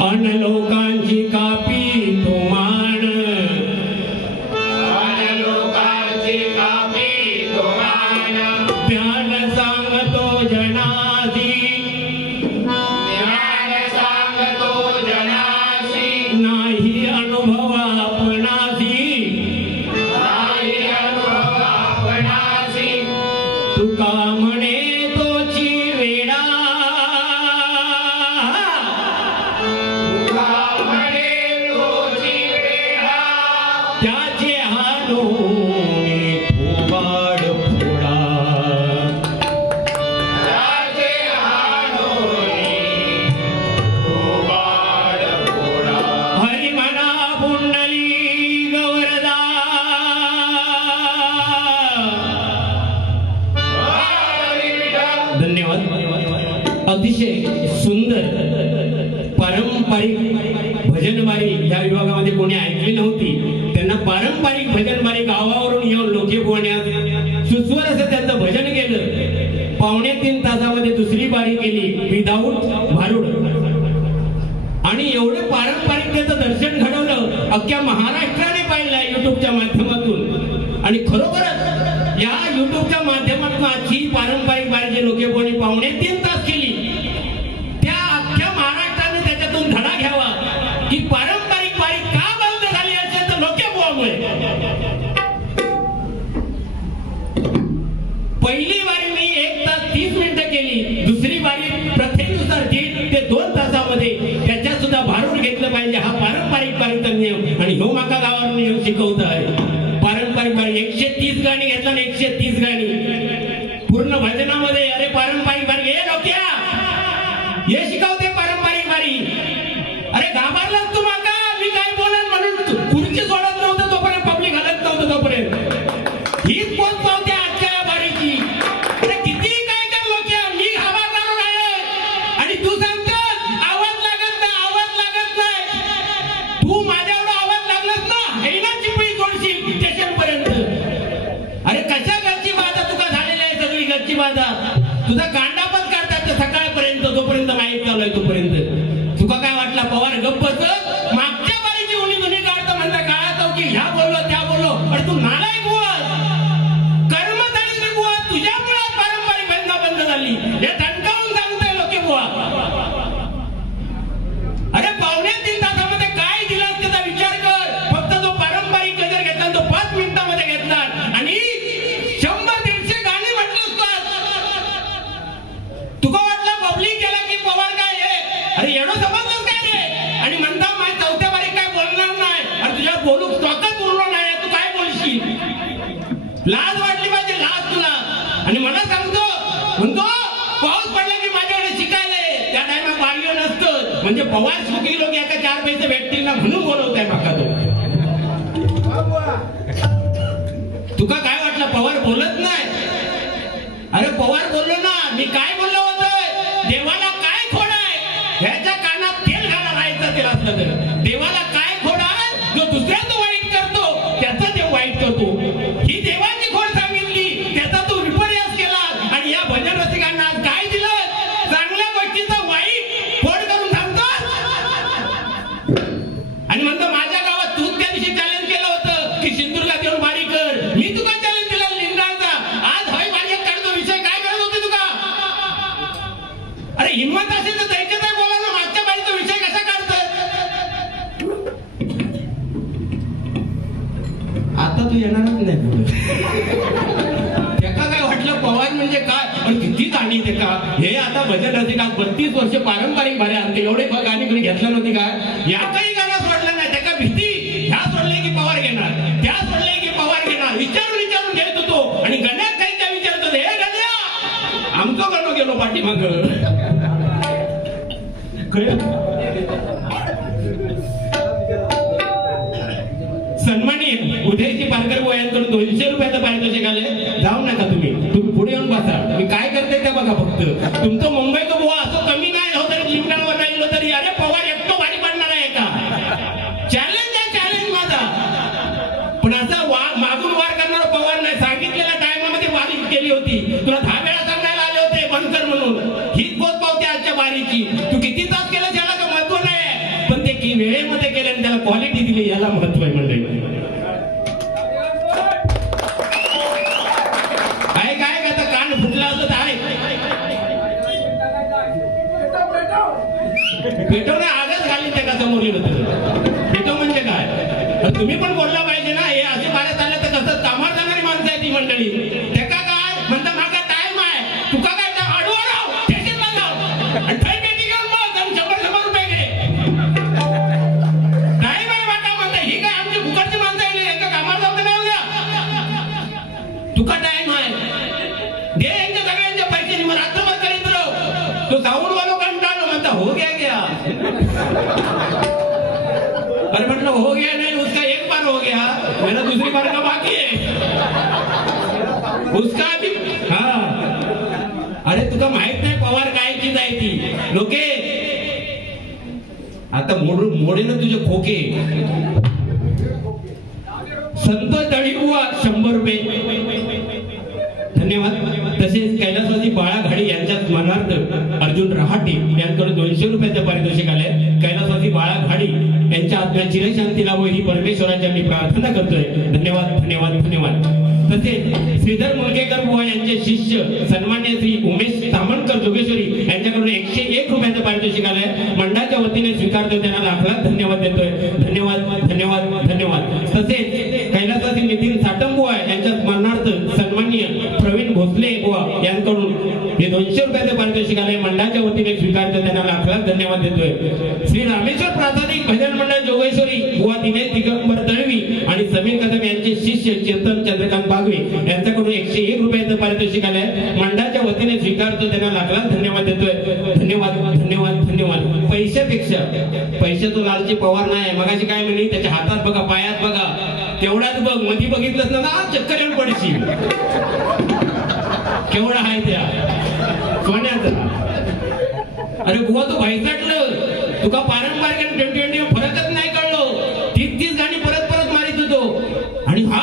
अन लोकांची कापी तो मान, ज्ञान सांगतो जनासी, नाही अनुभव आपणासी, तुका म्हणे तोची वेडा, त्याचे हानोनी थोबाड फोडा, हरी म्हणा पुंडली गवरदा, धन्यवाद. अतिशय सुंदर पारंपरिक भजनबारी या विभागामध्ये कोणी ऐकली नव्हती. त्यांना पारंपरिक भजनबारी गावावरून येऊन लोकेपोहण्यात सुस्वर असं त्यांचं भजन केलं. 2.5 तासामध्ये दुसरी बारी केली विदाऊट भारुड, आणि एवढं पारंपरिकतेचं दर्शन घडवलं अख्ख्या महाराष्ट्राने पाहिलंय युट्यूबच्या माध्यमातून. आणि खरोखरच या युट्यूबच्या माध्यमातून आजची पारंपरिक बारी जी लोकेपोहणी 2.5 तास केली, त्या अख्ख्या महाराष्ट्राने त्याच्यातून धडा घ्यावा की पारंपरिक बारी का बंद झाली असेल तर लोकेपोहामुळे. पहिली बारी मी 1 तास 30 मिनिटं केली, दुसरी बारी प्रथेनुसार 1.5 ते 2 तासामध्ये त्याच्यात सुद्धा भारूड घेतलं पाहिजे. हा पारंपरिक बारीचा नियम, आणि ह्यो माका गावावरून येऊन शिकवत आहे. पारंपरिक बारी 130 गाणी घेतला ना, 130 गाणी पूर्ण भजनामध्ये. अरे पारंपरिक बारी हे डोक्या हे शिकवते पारंपरिक बारी. अरे घाबरलास तू माका, मी काय बोलेन म्हणून खुर्ची सोडत नव्हतं तोपर्यंत, पब्लिक हलत नव्हतं तोपर्यंत. हीच पोच पावते आजच्या या बारीची. अरे किती काय कर लोक्या, मी घाबरणार नाही आणि तू सांगतोस आवाज लागत नाही, आवाज लागत नाही. तू माझ्यावर आवाज लागलास ना, हे ना चिपळी सोडशील स्टेशन पर्यंत. अरे कशा घरची बाधा तुका झालेली आहे, सगळी घरची बाधा. तुझा गांडापच करतात सकाळपर्यंत, जोपर्यंत माहीत चालू आहे तोपर्यंत. तुका काय वाटला पवार गप्प बस, मागच्या बारीची उणी जुनी काढतो म्हणता काळा चौकी ह्या बोललो त्या बोललो. अरे तू नालायक बुवा, कर्मचारी बुवा, तुझ्यामुळे पारंपरिक भजना बंद झाली हे ठणकावून सांगताय लोके बुवा. अरे 2.5 तासामध्ये काय दिलं त्याचा विचार कर. फक्त तो पारंपरिक गजर घेतला तो 5 मिनिटांमध्ये घेतला आणि 100-150 गाणी म्हटलं. तुका वाटलं पब्लिक गेला की पवार काय आहे, अरे एवढं समजलं काय रे. आणि म्हणता माझ्या 4थ्या बारीक काय बोलणार नाही, अरे तुझ्या बोलू स्वतःच बोललो नाही, तू काय बोलशील. लाज वाटली पाहिजे, लाज तुला. आणि मला सांगतो म्हणतो पाऊस पडला की माझ्याकडे शिकायला त्या टायमात बारीवर नसतं, म्हणजे पवार सुखी लोक एका 4 पैसे भेटतील ना म्हणून बोलवताय माका तो. तुका काय वाटलं पवार बोलत नाही. अरे पवार बोललो ना, मी काय बोललो होतं, देवाला काय खोड आहे ह्याच्या कानात तेल घाला राहायचं तेल असलं तर. देवाला काय खोड आहे, जो दुसऱ्याचं वाईट करतो त्याचा देव वाईट करतो. ही देवाची खोड सांगितली, त्याचा तू विपर्यास केला. आणि या भजन रसिकांना काय दिलं, चांगल्या गोष्टीचं वाईट खोड करून सांगतो. आणि म्हणतो माझ्या गावात तूच त्या दिवशी चॅलेंज केलं होतं की सिंधुदुर्गात येऊन बारी कर. मी तुका चॅलेंज दिला लिंगाचा, आज हय बारीक काढतो विषय. काय करत होते तुका. अरे हिंमत असेल तर द्यायचं काय बोला ना, मागच्या बारीचा विषय कसा काढतोय. आता तू येणारच नाही पुढे. त्याका काय वाटलं पवार म्हणजे काय, पण किती गाणी ते का. हे आता भजन रसिक आज 32 वर्ष पारंपरिक भारी आणते, एवढे गाणी कोणी घेतलं नव्हती काय. या काही गाणं सोडलं नाही, त्याका भीती. ह्या सोडले की पवार घेणार, त्या सोडले की पवार घेणार, विचारून विचारून घेत होतो. आणि गण्यात काहीच्या विचारतो, हे गण्या आमचं गणो गेलो पाठीमाग. सन्मानित उदयजी पारकर यांकडून 200 रुपयाचं पारितोषिक आले. जाऊ नका तुम्ही पुढे येऊन बसा. मी काय करते ते बघा फक्त. तुमचं मुंबईचं बुवा असं कमी नाही हो तरी लिंगावर नाही तरी अरे पवार एकटो भारी पडणार आहे का. चॅलेंज आहे, चॅलेंज माझा. पण असा मागून वार करणारा पवार नाही. सांगितलेल्या टायमामध्ये बारी केली होती, तुला 10 वेळा सांगायला आले होते बंद कर म्हणून. हीच पोच पावते आजच्या बारीची. तू किती तास केलं वेळेमध्ये केली आणि त्याला क्वालिटी दिली, याला महत्व आहे मंडळी. काय काय आता कान फुटला असत आहे पेटवणे आगच घालीन त्या का समोर येत पेटव म्हणजे काय? तुम्ही पण बोलला पाहिजे ना. हे असे मारे चालले तर कसं कामावर जाणारी माणसं आहे ती मंडळी. त्या काय म्हणता मागा टाइम आहे तुका काय तुका टाइम आहे दे यांच्या सगळ्यांच्या पैसे मग रात्रभर करीत राहू. तो साऊंड वालो कंटाळलो म्हणता हो गया अरे म्हटलं हो गया नहीं उसका एक बार हो गया मेरा दूसरी बार का बाकी है उसका भी. हा अरे तुका माहित नाही पवार काय चीज आहे ती. लोके आता मोडीनं तुझे खोके. संतोष दळीबुवा 100 रुपये धन्यवाद. तसेच कैलासवासी बाळा घाडी यांच्या स्मरणार्थ अर्जुन रहाटे यांच्याकडे 200 रुपयाचं पारितोषिक आलंय. कैलासवासी बाळा घाडी यांच्या आत्म्यात चिरशांती लाभो ही परमेश्वराची मी प्रार्थना करतोय. धन्यवाद धन्यवाद धन्यवाद. तसेच श्रीधर मुलगेकर बुवा यांचे शिष्य सन्मान्य श्री उमेश तामणकर जोगेश्वरी यांच्याकडून 101 रुपयाचं पारितोषिक आलंय. मंडळाच्या वतीने स्वीकारतो त्यांना लाख धन्यवाद देतोय. धन्यवाद धन्यवाद धन्यवाद. तसेच कैलासवासी नितीन साटंबुवा यांच्या स्मरणार्थ सन्माननीय प्रवीण भोसले बुवा यांकडून हे 200 रुपयाचे पारितोषिक आले. मंडळाच्या वतीने स्वीकारतो त्यांना लाख धन्यवाद देतोय. श्री रामेश्वर प्रासादिक भजन मंडळ जोगेश्वरी बुवा दिनेश दिगंबर दळवी आणि समीर कदम यांचे शिष्य चेतन चंद्रकांत बागवे यांच्याकडून 101 रुपयाचं पारितोषिक आलंय. मंडळाच्या वतीने स्वीकारतो त्यांना लाख धन्यवाद देतोय. धन्यवाद धन्यवाद धन्यवाद. पैशाचं लालची पवार नाही. मगाशी काय म्हणली त्याच्या हातात बघा पायात बघा तेवढाच बघ. मधी बघितलंच ना चक्कर येऊन पडशील. केवढा आहे त्या सोन्याचा. अरे बुवा तू भाईसाटलं तुका पारंपरिक आणि 2020 फरकच नाही कळलो. 30 गाणी परत परत मारित होतो आणि हा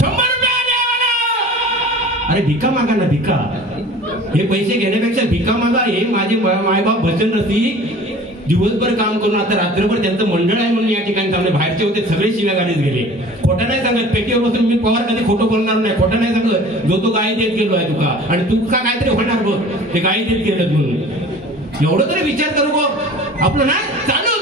100 रुपये आले मला. अरे भिका मागा ना भिका. हे पैसे घेण्यापेक्षा भिका मागा. हे माझे मायबाप भजन रसिक दिवसभर काम करून आता रात्रभर त्यांचं मंडळ आहे म्हणून या ठिकाणी थांबले. बाहेरचे होते सगळे शिव्या गाडीत गेले. खोटा नाही सांगत. पेटीवर बसून मी पवार कधी खोटं बोलणार नाही. खोटा नाही सांगत. जो तो गाई देत गेलो आहे तुका आणि तुका काहीतरी होणार बघ ते गाई देत गेलं म्हणून. एवढं तरी विचार करू गो आपलं ना चालू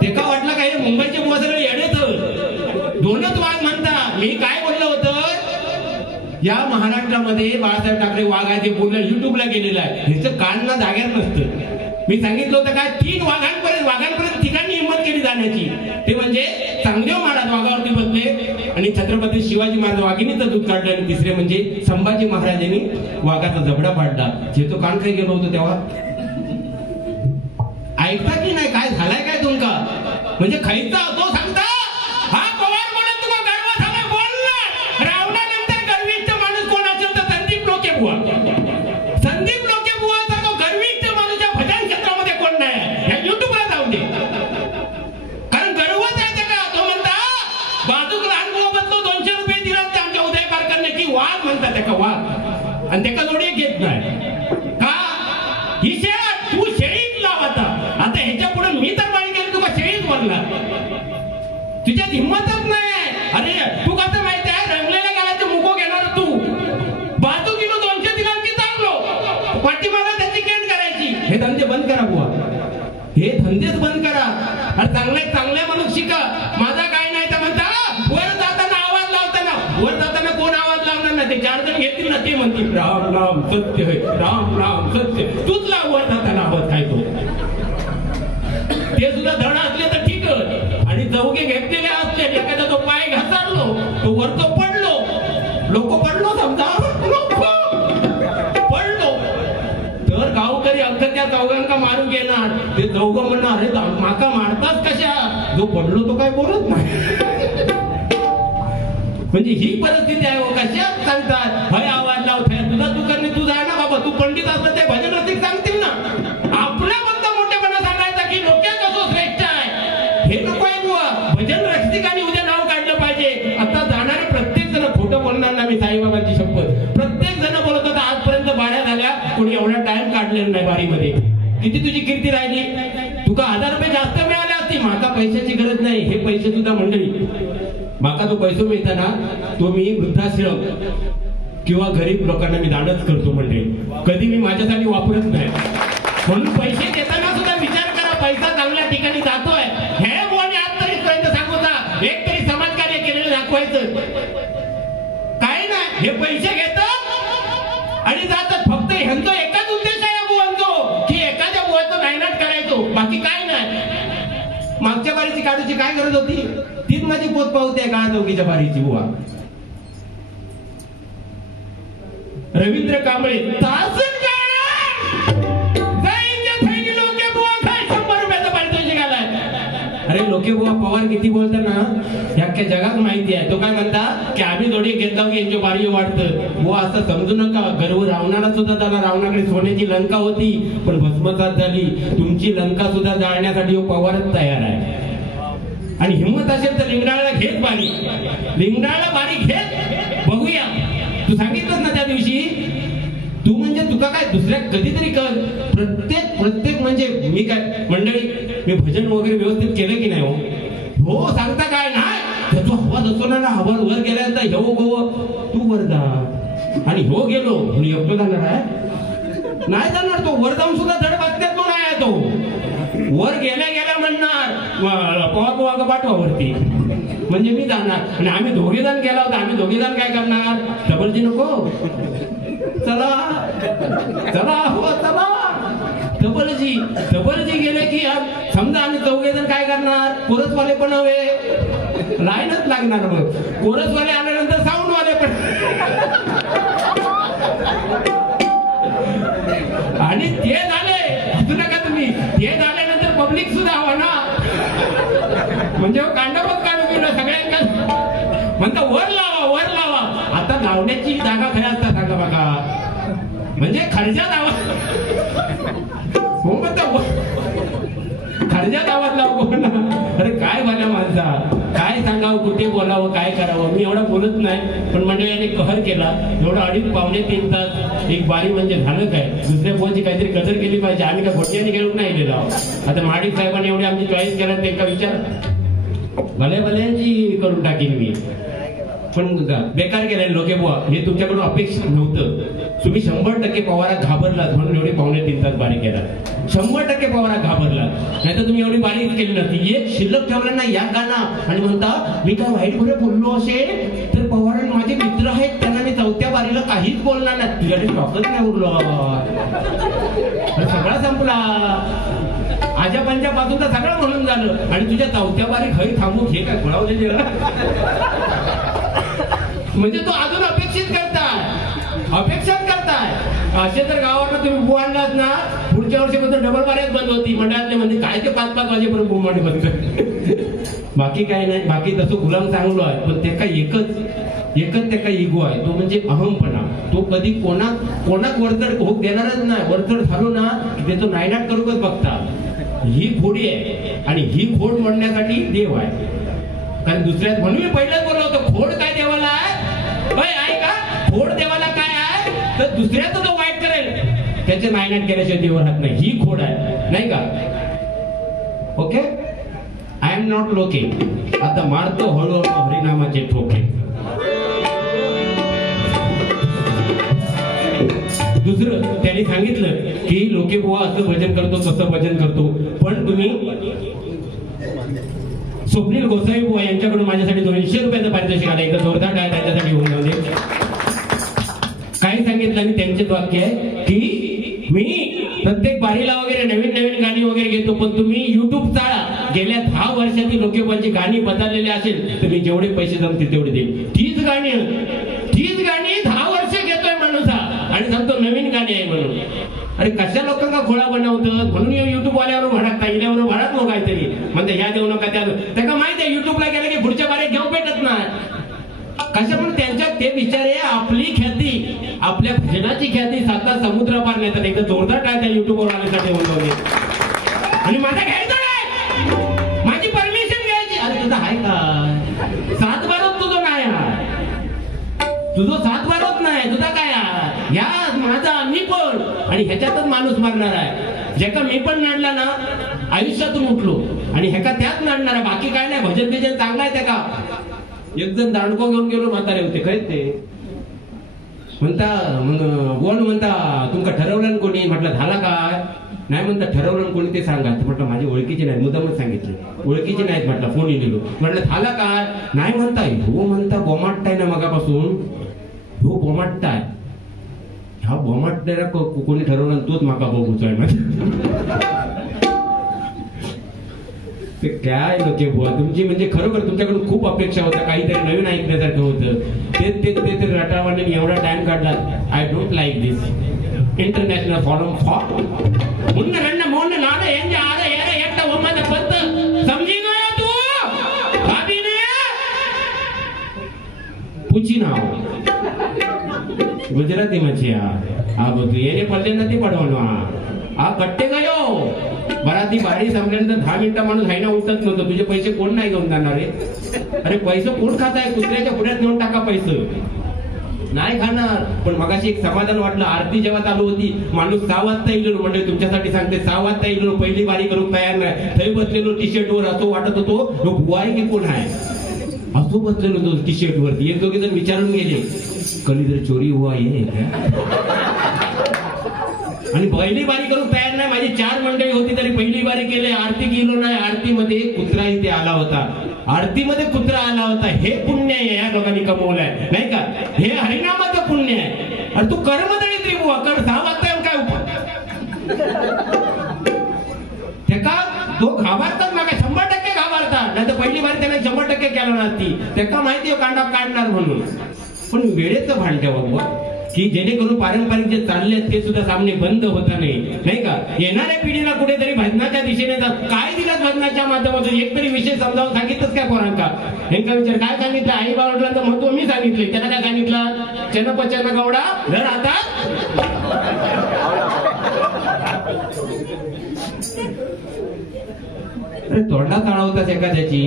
ते का वाटलं काही मुंबईचे बुवा सगळे येडेत. 2च वाघ म्हणता. मी काय बोललो होतं या महाराष्ट्रामध्ये बाळासाहेब ठाकरे वाघ आहे ते बोललं युट्यूबला गेलेलं आहे. ह्याचं कान ना जाग्यात नसतं. मी सांगितलं होतं काय 3 वाघांपर्यंत तिघांनी हिंमत केली जाण्याची. ते म्हणजे चांगदेव महाराज वाघावरती बसले आणि छत्रपती शिवाजी महाराज वाघिणीचं दूध काढलं आणि तिसरे म्हणजे संभाजी महाराजांनी वाघाचा जबडा पाडला. जे तो कान काही गेलो होतो तेव्हा ऐकता की नाही काय झालाय काय तुमका म्हणजे खायचा तो सांगता हा पवार बोलत तुला गर्व झाला बोलला. रावणानंतर गर्विष्ठ माणूस कोण असेल तर संदीप लोके बुवा. संदीप लोके बुवा तो गर्विष्ठ माणूस या भजन क्षेत्रामध्ये कोण नाही. या युट्यूबला जाऊन दे कारण गर्वच आहे का. तो म्हणता बाजूक लहान बुवा बसतो 200 रुपये दिला आमच्या उदय पारकरने की वाघ म्हणतात त्याका वाघ आणि त्याका जोडी घेत नाही का. ही शेळा तू शेळीत लाव आता ह्याच्या पुढे मी तर बाळी गेली तुका शेळीच बनला. तुझ्यात हिंमतच नाही. अरे तू कसं माहिती आहे रंगलेल्या गालाचे मुको घेणार तू. बाजू किलो 200 दिला की चांगलो पाठीमागा त्याची केंड करायची. हे धंदे बंद करा बुवा. हे धंदेच बंद करा. अरे चांगले माणूस शिका. माझा काय नाही तर म्हणता वर जाताना आवाज लावताना वर जाताना कोण आवाज लावणार नाही. ते 4 जण घेतील ना ते म्हणतील राम राम सत्य राम राम सत्य. तूच लाव वर जाताना आवाज काय तो. ते सुद्धा धड असले तर ठीक आणि चौघे घेतलेले असले एखादा तो पाय घसरलो तो वरतो पडलो लोक पडलो समजा पडलो तर गावकरी अख्खा त्या चौघांका मारून घेणार. ते चौघ म्हणणार अरे माका मारतात कशा. जो पडलो तो काय बोलत नाही. म्हणजे ही परिस्थिती आहे. कशा सांगतात भय आवाज लाव तुझा तू करणे तू जाय ना बाबा. तू पंडित असतं ते भजन रसिक सांगतील ना. आपल्या मोठेपणा सांगायचा की लोक कसं श्रेष्ठ आहे हे नको आहे बुवा. भजन रसिकांनी उद्या नाव काढलं पाहिजे. आता जाणारे प्रत्येक जण खोटं बोलणार ना. मी साईबाबांची शपथ प्रत्येक जण किती तुझी कीर्ती राहिली. तुका 1000 रुपये जास्त मिळाले असती. माका पैशाची गरज नाही. हे पैसे सुद्धा मंडळी, माका जो पैसा मिळता ना तो मी वृद्धाश्रम किंवा गरीब लोकांना मी दानच करतो मंडळी. कधी मी माझ्यासाठी वापरत नाही. म्हणून पैसे देताना सुद्धा विचार करा, पैसा चांगल्या ठिकाणी जातोय. हे बोलणे आज तरी सांगूचा एक तरी समाजकार्य केलेलं दाखवायचं. काय नाही, हे पैसे घेतात आणि जातात. फक्त ह्यांचा एकाच उद्देश आहे बुवांचो, की एखाद्या बुवाचं नायनाट करायचो, बाकी काय नाही. मागच्या बारीची काढूची काय गरज होती? तीच माझी पोत पावते आहे काळा चौकीच्या बारीची बुवा. रवींद्र कांबळे तासन अरे लोके बुवा पवार किती बोलतात ना या जगात माहिती आहे. तो काय म्हणता की आम्ही जोडी घेत जाऊ की यांच्या बारी वाटतं. बुवा असं समजू नका. गर्व रावणाला सुद्धा झाला. रावणाकडे सोन्याची लंका होती पण भस्मसात झाली. तुमची लंका सुद्धा जाळण्यासाठी पवारच तयार आहे. आणि हिंमत असेल तर लिंगडाळला घेत बारी, लिंगडाळला बारी घेत बघूया. तू सांगितलंस ना त्या दिवशी, तू म्हणजे तुका काय दुसऱ्या कधीतरी कर. प्रत्येक म्हणजे मी काय मंडळी मी भजन वगैरे व्यवस्थित केलं की नाही? हो सांगता काय नाही. त्याचा आवाज असतो ना, आवाज वर गेल्यानंतर हो गो तू वर जा आणि हो गेलो एकटो जाणार आहे नाही जाणार. तो वर जाऊन सुद्धा धड बातम्यात तो नाही आहे. तो वर गेल्या गेल्या म्हणणार पवार पवार पाठवा वरती म्हणजे मी जाणार. आणि आम्ही दोघे जण गेला होता. आम्ही दोघे जण काय करणार? डबलजी नको चला चला हो चला डबलजी गेले की समजा आम्ही चौघे जण काय करणार? कोरसवाले पण हवे, लाईनच लागणार. मग कोरसवाले आल्यानंतर साऊंडवाले पण आणि ते झाले असू नका तुम्ही. ते झाल्यानंतर पब्लिक सुद्धा हवा ना. म्हणजे कांडापच काढू गेलं सगळ्यांना म्हणता वर लावा वर लावा. आता लावण्याची जागा खऱ्या असता सांगा बघा. म्हणजे खर्जात आवाज हो म्हणता खर्जात आवाज लावू ना. अरे काय झालं माणसा, काय सांगावं, कुठे बोलावं, काय करावं. मी एवढा बोलत नाही पण म्हणजे याने कहर केला. एवढा 2.5-3 तास एक बारी म्हणजे झालं काय. दुसऱ्या पोहाची काहीतरी कदर केली पाहिजे. आम्ही काय घोट्याने गेलो नाही गेलेलो. आता महाडिक साहेबांनी एवढी आमची चॉईस केला त्यांना विचार भल्या भल्यांची करून टाकीन मी. पण बेकार केलं लोके बुवा. हे तुमच्याकडून अपेक्षित नव्हतं. तुम्ही 100% पवारा घाबरलात म्हणून एवढी 2.5-3 तास बारी केला. 100% पवारा घाबरलात, नाही तर तुम्ही एवढी बारी केली नसती. एक शिल्लक ठेवलं नाही या गाणं आणि म्हणता मी काय वाईट बरे बोललो असेल तर पवार माझे मित्र आहेत त्यांना मी 4थ्या बारीला काहीच बोलणार नाही. तुझ्याकडे टॉकच नाही उरलो. सगळा संपला. आजा पंजापासून तर सगळं म्हणून झालं आणि तुझ्या 4थ्या बारी घरी थांबू घे काय खोळावले म्हणजे तो अजून अपेक्षित करताय. असे तर गावाला तुम्ही बुवा आणलात ना पुढच्या वर्षीपासून डबल बाऱ्याच बंद होती. मंडळातले म्हणजे काय ते 5-5 वाजेपर्यंत बुमाडी बंद. बाकी काय नाही. बाकी तसं गुलाम चांगलो आहे पण ते काय एकच त्याचा इगो आहे. तो म्हणजे अहमपणा. तो कधी कोणाक वरचढ होऊ देणारच नाही. वरचढ झालो ना ते तो नायनाट करूनच बघता. ही खोडी आहे आणि ही खोड मोडण्यासाठी देव आहे. कारण दुसऱ्यात म्हणून मी पहिलेच बोललो होतो खोड काय देवाला आहे का? खोड देवाला काय आहे तर दुसऱ्याचं जो वाईट करेल त्याचे नायनाट केल्याशिवाय देव राहत नाही. ही खोड आहे नाही का? ओके आय एम नॉट लोके. आता मारतो हळूहळू हरिनामाचे ठोके. दुसरं त्यांनी सांगितलं की लोके बुवा असं भजन करतो तसं भजन करतो. पण तुम्ही स्वप्नील गोसावी बुवा यांच्याकडून माझ्यासाठी 200 रुपयाचं पारितोषिक आलं. एकदा जोरदार काय त्यांच्यासाठी होऊन जाऊ दे. काय सांगितलं आणि त्यांचेच वाक्य आहे की मी प्रत्येक बारीला वगैरे नवीन गाणी वगैरे घेतो पण तुम्ही युट्यूब चाळा. गेल्या 10 वर्षाची लोकेबांची गाणी बदललेली असेल तर मी जेवढे पैसे जमतील तेवढे देईल. तीच गाणी 10 वर्ष घेतोय माणूस आणि सांगतो नवीन गाणी आहे म्हणून. अरे कशा लोकांना घोळा बनवतात म्हणून युट्यूब वाल्यावर भडकता इल्यावर भडकलो काहीतरी म्हणते ह्या देऊ नका त्याला माहिती आहे युट्यूबला गेलं की पुढच्या बारे घेऊ भेटत नाही. कशा पण त्यांच्या ते बिचारे आपली ख्याती आपल्या भजनाची ख्याती 7 समुद्र पार नेतात. एकदा जोरदार काय त्या युट्यूबवर आल्यासाठी बोलवले आणि माझा घ्यायचा नाही माझी परमिशन घ्यायची. अरे तुझं आहे का 7 बारच तुझं नाही तुझं 7 बारच नाही तुझा काय या माझा मी कोण आणि ह्याच्यातच माणूस मारणार आहे. ज्याका मी पण नाडला ना आयुष्यातून उठलो आणि ह्याका त्यात नाडणारा बाकी काय नाही. भजन बिजन चांगला आहे त्याका. एक जण दांडको घेऊन गेलो म्हातारे होते काय ते म्हणता मग कोण म्हणता तुमका ठरवलं कोणी. म्हटलं झाला काय. नाही म्हणता ठरवलं कोणी ते सांगा. म्हटलं माझी ओळखीचे नाही मुद्दामच सांगितलं ओळखीचे नाहीत. म्हटलं फोन दिलो. म्हटलं झाला काय. नाही म्हणता हो म्हणता बोमाटताय ना मगापासून हो बोमाटताय. हा बोमाटणारा कोणी ठरवलं तोच माका बघूचोय ते काय नके बुवा तुमची. म्हणजे खरोखर तुमच्याकडून खूप अपेक्षा होत्या काहीतरी नवीन ऐकण्यासारखं होतं. ते रटावाने एवढा टाइम काढला. I don't like this international forum for मुन्न रण्ण मोन्न नाड यांचे आड यार एकटा ओमाचा पत्त समजी गया तू भाभी ने पूछी ना गुजराती मच्छी आ तू येणे पडले ते पडवणं आ कट्टे गयो बराती बारी संपल्यानंतर 10 मिनिटं माणूस हायना उठत नव्हतं. तुझे पैसे कोण नाही घेऊन जाणार रे. अरे पैसे कोण खात आहे. कुत्र्याच्या पुढ्यात नेऊन टाका पैसे नाही खाणार. पण मगाशी एक समाधान वाटलं. आरती जेव्हा चालू होती माणूस 6 वाजता येलो म्हणजे तुमच्यासाठी सांगते 6 वाजता येलो पहिली बारी करून तयार नाही. थै बसलेलो टी शर्ट वर असं वाटत होतो बुवाई की कोण आहे असं बसलेलो तो टी शर्ट वरती. एक दोघे जण विचारून गेले कधी चोरी हुआ ये आणि पहिली बारी करून तयार नाही. माझी 4 मंडळी होती तरी पहिली बारी केली. आरती गेलो नाही. आरतीमध्ये कुत्रा इथे आला होता. आरतीमध्ये कुत्रा आला होता. हे पुण्य आहे या लोकांनी कमवलंय नाही का. हे हरिनामाचं पुण्य आहे. आणि तू कर्मदळी त्रिभुवा कर 6 वाजता येऊन काय ते का तो घाबरतात मागा 100% घाबरतात. नाही तर पहिली बारी त्याला 100% केला नसती. त्याला माहिती कांडा काढणार म्हणून. पण वेळेचं भान ठेवा बाबा की जेणेकरून पारंपरिक जे चालले ते सुद्धा सामने बंद होता नाही का. येणाऱ्या पिढीला कुठेतरी भजनाच्या दिशेने काय दिलं भजनाच्या माध्यमातून एक तरी विषय समजावून सांगितलंच काय पोरांका. यांचा विचार काय सांगितलं आई बावडलांचं महत्व मी सांगितले. त्यांना काय सांगितलं चनपचन गौडा घर आता तोंडा चाळवतात एखाद्याची.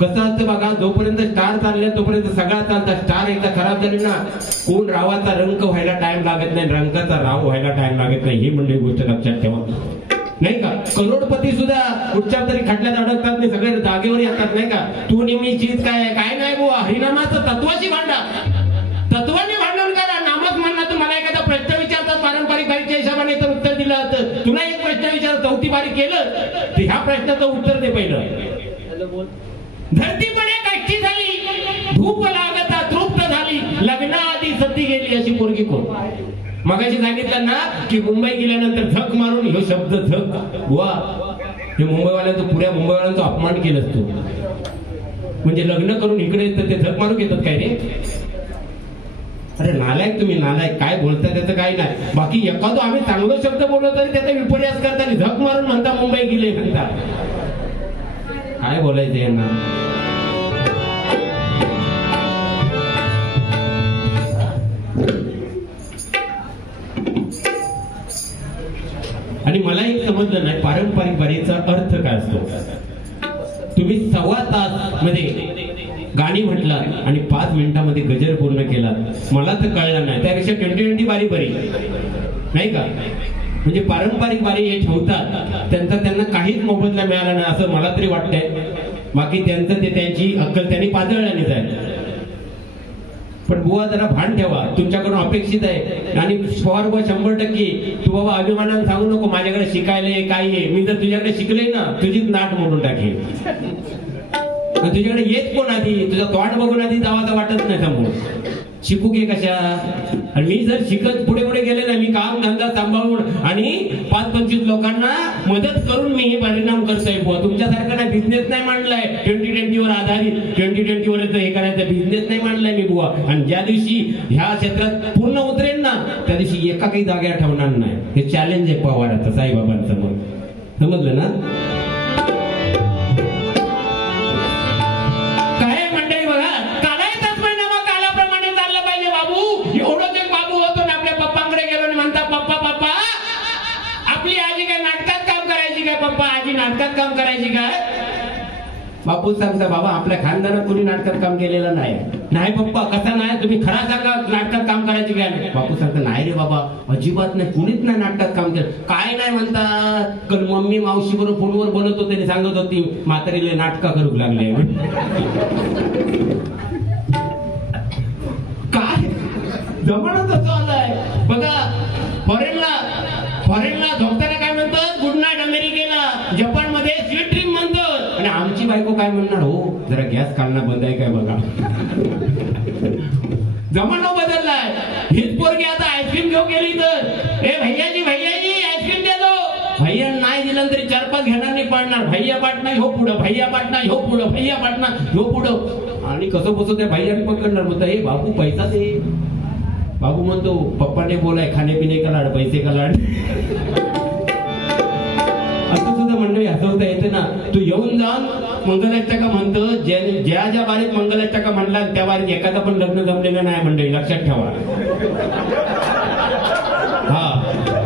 कसं असतं बघा जोपर्यंत स्टार चालले तोपर्यंत सगळा चालतात. स्टार एकदा खराब झाली ना कोण रावाचा रंग व्हायला टाइम लागत नाही रंगाचा राव व्हायला टाइम लागत नाही. ही म्हणजे गोष्ट लक्षात ठेवा नाही का. करोडपती सुद्धा कुठच्या तरी खटल्यात अडकतात नाही सगळे जागेवर येतात नाही का. तू नेहमी चीज काय काय नाही बुवा हरिनामाचं तत्वाशी भांडा तत्वाने भांडण करा. नामच म्हणणार तर मला एखादा प्रश्न विचारतात पारंपरिक बारीच्या हिशोबाने तर उत्तर दिलं होतं. तुला एक प्रश्न विचार 4थी बारी केलं तर ह्या प्रश्नाचं उत्तर दे पहिलं. धरती पण एक ऐष्टी झाली धूप लागता तृप्त झाली लग्नाआधी सती गेली अशी पोरगी कोण. मगाशी सांगितलं ना की मुंबई गेल्यानंतर झक मारून ह्यो शब्द झक बुवा हे मुंबईवाल्यांचं पुऱ्या मुंबईवाल्यांचा अपमान केलं तू. म्हणजे लग्न करून इकडे येतं ते झक मारून घेतात काय रे. अरे नालायक तुम्ही नालायक काय बोलता त्याचं काही नाही. बाकी एखादं आम्ही चांगला शब्द बोललो तरी त्याचा विपर्यास करता झक मारून म्हणता मुंबई गेले म्हणता. काय बोलायचं यांना. आणि मला एक समजलं नाही पारंपरिक बारीचा अर्थ काय असतो. तुम्ही 1.25 तास मध्ये गाणी म्हटलात आणि 5 मिनिटांमध्ये गजर पूर्ण केलात. मला तर कळलं नाही. त्यापेक्षा 20 बारी बरी नाही का. म्हणजे पारंपरिक बारी हे ठेवतात त्यांना काहीच मोबदला मिळाला नाही असं मला तरी वाटतंय. बाकी त्यांचं ते त्यांची अक्कल त्यांनी पातळल्याने आहे. पण बुवा जरा भान ठेवा तुमच्याकडून अपेक्षित आहे. आणि पवार बुवा 100% तू बाबा अभिमानाने सांगू नको माझ्याकडे शिकायला काय आहे. मी जर तुझ्याकडे शिकले ना तुझीच नाट मोडून टाकेल. तुझ्याकडे येत कोण आधी तुझा तोंड बघून आधी जावाचा वाटत नाही समोर शिकू घे कशा. आणि मी जर शिकत पुढे पुढे गेले ना मी काम धंदा सांभाळून आणि 5-25 लोकांना मदत करून मी हे परिणाम करतोय बुवा. तुमच्यासारखं नाही बिझनेस नाही मांडलाय 2020 वर आधारित 2020 वर हे करायचं बिझनेस नाही मांडलाय मी बुवा. आणि ज्या दिवशी ह्या क्षेत्रात पूर्ण उतरेन ना त्या दिवशी एका काही जागेवर ठेवणार नाही. हे चॅलेंज आहे पवाराचं साईबाबांसमोर. समजलं ना. नाटकात काम करायची काय बापू सांगता बाबा आपल्या खानदानात कोणी नाटकात काम केलेलं नाही. नाही पप्पा कसा नाही तुम्ही खरा सांगा नाटकात काम करायची काय? बापू सांगतो नाही रे बाबा, अजिबात नाही, कुणीच नाही नाटकात काम केलं. काय नाही म्हणतात, कल मम्मी मावशी बरोबर फोनवर बोलत होते आणि सांगत होती म्हातारीले नाटका करू लागले. काय जमाना तसं आलाय बघा. फॉरेनला झोपताना काय म्हणतात, गुड नाईट अमेरिकेला. जपानमध्ये स्वीट ड्रीम म्हणतात. आणि आमची बायको काय म्हणणार, हो जरा गॅस काढणं बंद आहे काय बघा. जमाना बदललाय. हीच पोरगी आता आईस्क्रीम घेऊ गेली तर, ए भैयाजी आईस्क्रीम दे दो. भैया नाही दिलं तरी 4-5 घेणार नाही पाडणार. भैया पाटणा हो पुढं, भैया पाटणा हो पुढं, भैया पाटणा हो पुढं. आणि कसं बसो त्या भैयाने पकडणार, म्हणतो हे बाबू पैसा दे. बाबू म्हणतो पप्पाने बोलाय खाणे पिणे का लाड, पैसे का लाड. असं सुद्धा मंडळी हसवता येते ना. तू येऊन जाऊन मंगलाष्टका म्हणतो, ज्या बारीत मंगलाष्टका म्हणला त्या बारीत एखादा पण लग्न जमलेलं नाही मंडळी, लक्षात ठेवा. हा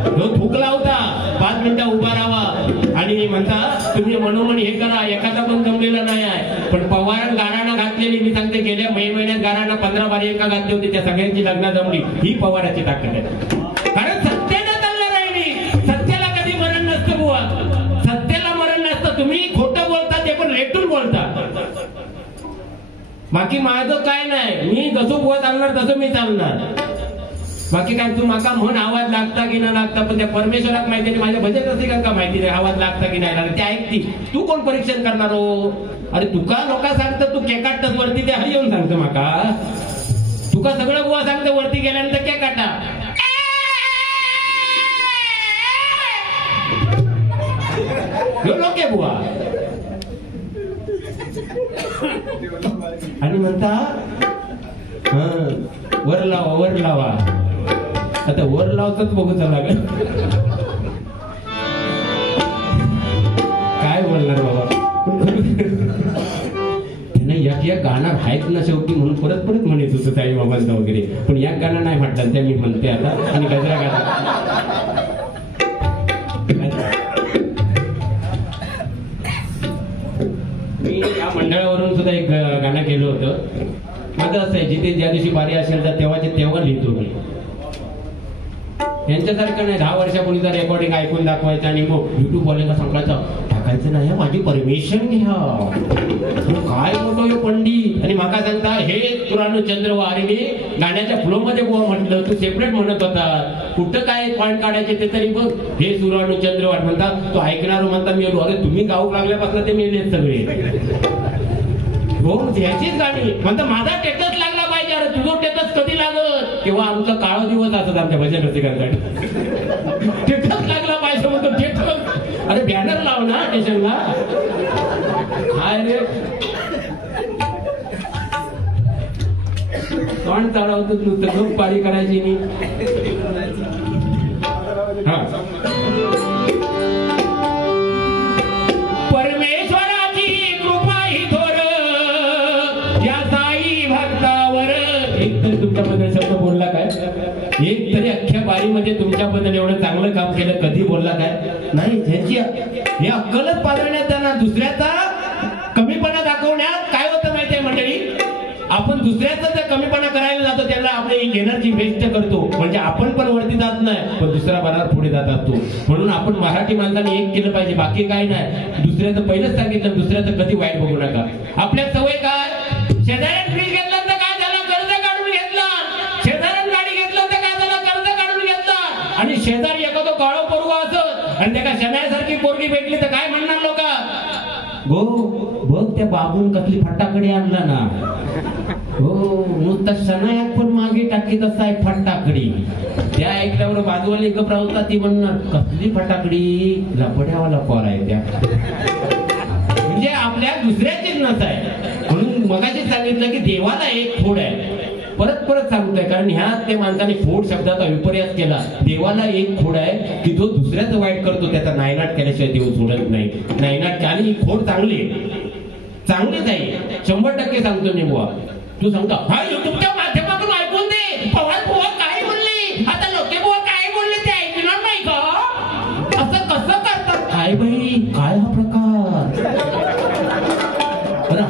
तो थुकला होता, 5 मिनिटं उभा राहावा आणि म्हणता तुम्ही मनोमन हे करा, एखादा पण जमलेला नाही आहे. पण पवारांना गाराणा घातलेली, मी सांगते गेल्या महिन्यात गाराणा 15 बारी एका घातली होती, त्या सगळ्यांची लग्न जमली. ही पवाराची ताकद आहे. कारण सत्याने चाललं नाही. सत्याला कधी मरण नसतं बुवा, सत्याला मरण नसतं. तुम्ही खोटं बोलता ते पण रेटून बोलता. बाकी माझं काय नाही, मी जसं बुवा चालणार तसं मी चालणार. बाकी काय तू माका म्हण आवाज लागता की नाही लागता, पण त्या परमेश्वराक माहिती नाही, माझ्या भजन रसिकांना का माहिती नाही आवाज लागता की नाही लागता. ते ऐकती, तू कोण परीक्षण करणार हो? अरे तुका लोका सांगतं तू केकाटतच वरती, ते हरी येऊन सांगतो माका. तुका सगळं बुवा सांगतं वरती गेल्यानंतर केकाटा. लोक आहे बुवा. आणि म्हणता वर लावा. आता वर लावतच बघू चला काय बोलणार बाबा. त्यांना या गाणं आहेत ना शेवटी म्हणून परत म्हणत होतं साई बाबांचं वगैरे, पण या गाणं नाही म्हटलं त्या मी म्हणते आता. आणि गजरा गाणं मी या मंडळावरून सुद्धा एक गाणं केलं होतं. माझं असं आहे, जिथे ज्या दिवशी बारी असेल तर तेव्हा लिहितो मी. यांच्यासारखं नाही 10 वर्षापूर्वीचा रेकॉर्डिंग ऐकून दाखवायचं आणि मग युट्यूब वाल्याला सांगायचं टाकायचं नाही, माझी परमिशन घ्या. काय मोठं पंडित. आणि माका सांगता हे सुरानुचंद्र वारी मी गाण्याच्या फ्लो मध्ये बुवा म्हटलं, तू सेपरेट म्हणत होता, कुठं काय पॉइंट काढायचे ते तरी बघ. हे सुरानुचंद्र वाट म्हणता, तो ऐकणार म्हणता मी अरे तुम्ही गाऊ लागल्यापासून ते मेलेत सगळे. हो ह्याचीच गाणी म्हणता माझा टेटस लागला पाहिजे. अरे तुझं टेटस कधी लागत, तेव्हा आमचा काळा दिवस असत आमच्या भजन रसिकांसाठी. टेटस लागला पाहिजे म्हणतो. टेटस अरे बॅनर लाव ना स्टेशनला. काय रे तोंड चालवतो नुसतं झोप पारी करायची नाही. हा परमेश्वराची कृपा ही थोर या साई भक्तावर. एक तरी तुमच्याबद्दल शब्द बोलला काय? एक तरी अख्ख्या बारीमध्ये तुमच्याबद्दल एवढं चांगलं काम केलं कधी बोलला काय? नाही. ह्याची हे अक्कलच पाळण्यात त्यांना दुसऱ्याचा कमीपणा दाखवण्यात काय होतं माहितीये मंडळी, आपण दुसऱ्याचा जर कमीपणा करायला जातो त्याला आपली एनर्जी वेस्ट करतो. म्हणजे आपण पण वरती जात नाही पण दुसरा बरोबर पुढे जात असतो. म्हणून आपण मराठी माणसाने एक केलं पाहिजे, बाकी काही नाही. दुसऱ्याचं पहिलंच सांगितलं, दुसऱ्याचं कधी वाईट बघू नका. आपल्या सवय काय, शेजाऱ्यात फ्रीज घेतलं तर काय झालं, कर्ज काढून घेतलं. शेजाऱ्यात गाडी घेतलं तर काय झालं, कर्ज काढून घेतलं. आणि शेजारी एखादं काळो पोरगा असत आणि त्याला शनायासारखी पोरगी भेटली तर काय म्हणणार लोक, हो बघ त्या बाबून कसली फटाकडे आणला ना. हो नुसता शनायात पण मागे टाकी तसा आहे फटाकडी. त्या ऐकल्यावर बाजूवाली घबरावता ती म्हणणार कसली फटाकडी, लपड्यावाला पोर आहे त्या. म्हणजे आपल्या दुसऱ्याचीच नस आहे. म्हणून मगाशी सांगितलं की देवाला एक फोड आहे. परत सांगतोय कारण ह्या त्या माणसाने फोड शब्दाचा विपर्यास केला. देवाला एक फोड आहे की जो दुसऱ्याचं वाईट करतो त्याचा नायनाट केल्याशिवाय देव सोडत नाही. नायनाट आणि ही फोड चांगलीच आहे 100% सांगतो मी बुवा. तू सांगता हा युट्यूबच्या माध्यमातून ऐकून दे, पवार बुवा काय बोलले, आता लोके बुवा काय बोलले ते ऐकणार नाही का, असं कसं करतात काय बाई, काय हा प्रकार.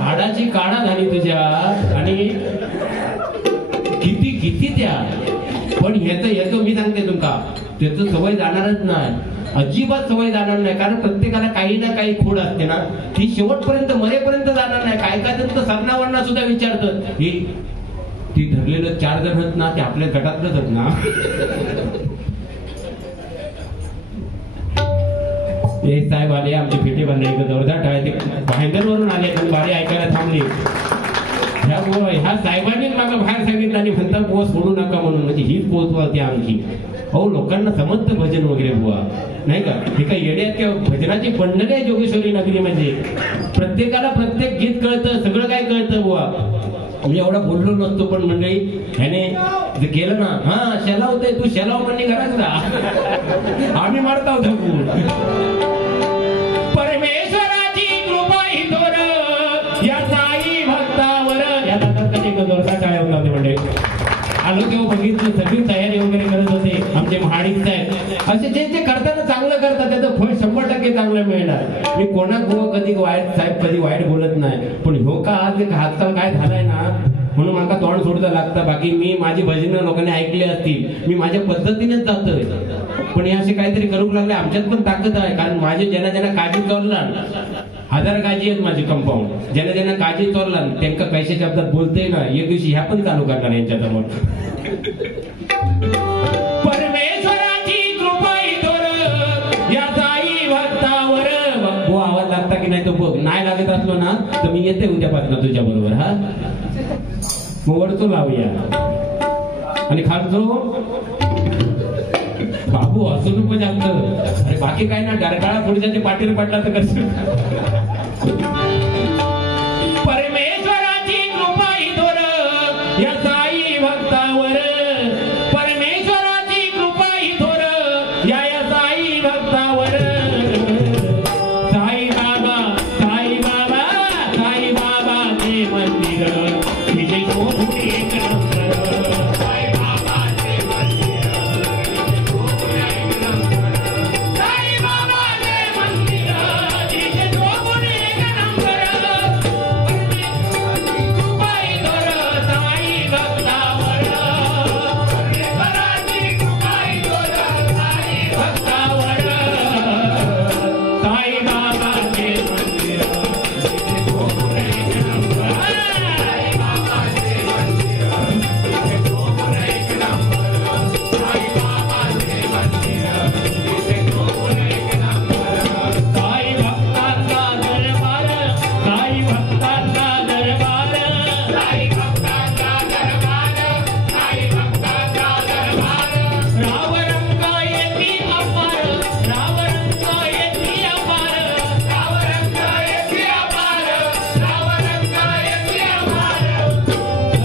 हाडाची काढा झाली तुझ्या आणि किती त्या याचं मी सांगते तुमका, त्याचं सवय जाणारच नाही, अजिबात सवय जाणार नाही. कारण प्रत्येकाला काही ना काही खोड असते ना, ती शेवटपर्यंत मरेपर्यंत जाणार नाही. काय काय तर सरणावरना सुद्धा विचारतात, ही ती धरलेलं 4 जण आहेत ना, ते आपल्या गटातलंच आहेत ना. हे साहेब आले आमचे फेटे बांधले जोरदार टाळे, ते भायंदरवरून आले पण बारी ऐकायला थांबले. ह्या साहेबांनीच मला बाहेर सांगितलं आणि म्हणता बुवा सोडू नका म्हणून, म्हणजे हीच पोहोचवाल ती आमची. अहो लोकांना समजतं भजन वगैरे बुवा, नाही का? हे काही येड्यात किंवा भजनाची पंढरी आहे जोगेश्वरी नगरी, म्हणजे प्रत्येकाला प्रत्येक गीत कळतं, सगळं काय कळतं बुवा. मी एवढा बोललो नसतो, पण मंडळी ह्याने जे केलं ना, हा शेलाव होतंय, तू शेलाव म्हणणे घराच राहा, आम्ही मारता होतो. परमेश्वराची कृपा ही थोर या साई भक्तावर, याला कधी जोरदार टाळ्या होतात म्हणजे. आलो तेव्हा बघितलं सगळी तयारी वगैरे करत होते आमचे महाडिक साहेब. असे जे जे करताना चांगलं करतात त्याचं फळ 100% चांगलं मिळणार. मी कोणाक कधी वाईट साहेब कधी वाईट बोलत नाही, पण हो का आज आजकाल काय झालंय ना, म्हणून मला तोंड सोडतं लागतं. बाकी मी माझी भजनं लोकांनी ऐकली असतील, मी माझ्या पद्धतीनेच जातोय. पण हे असे काहीतरी करू लागले, आमच्यात पण ताकद आहे. कारण माझे ज्यांना ज्यांना काळजी चोरला, 1000 काळजी आहेत माझी कंपाऊंड, ज्यांना ज्यांना काळजी चोरला त्यांना पैसे शब्दात बोलते ना, एक दिवशी ह्या पण चालू करणार यांच्याजवळ. परमेश्वराची कृपा ही थोर या साई भक्तावर. हो आवाज लागता की नाही तो बघ, नाही लागत असलो ना तर मी येते उद्यापासून तुझ्या बरोबर. हा मग वरचो लावूया आणि खालचो बाबू असं नको जास्त. अरे बाकी काय ना, डरकाळा पुढच्या पाठीवर पडला तर कसं. परमेश्वराची कृपा ही थोर या साई भक्तावर. परमेश्वराची कृपा ही थोर या साई भक्तावर. साई बाबा साई बाबा साई बाबा ते मंदिर विजय मोठे एक नंबर. साई बाबा ते मंदिर साई बाबा ते मंदिर विजय मोठे एक नंबर. कृपा ही थोर साई भक्तावर. परमेश्वराची कृपा ही थोर साई भक्तावर. साई बाबा ते मंदिर विजय मोठे एक नंबर. साई बाबा ते मंदिर विजय मोठे एक नंबर. साई बाबा ते मंदिर विजय मोठे एक नंबर. साई भक्तांचा दरबार, साई भक्तांचा दरबार. साई भक्तांचा दरबार, साई भक्तांचा दरबार. राव रंग येती अपार, राव रंग येती अपार. राव रंग येती अपार, राव रंग येती अपार.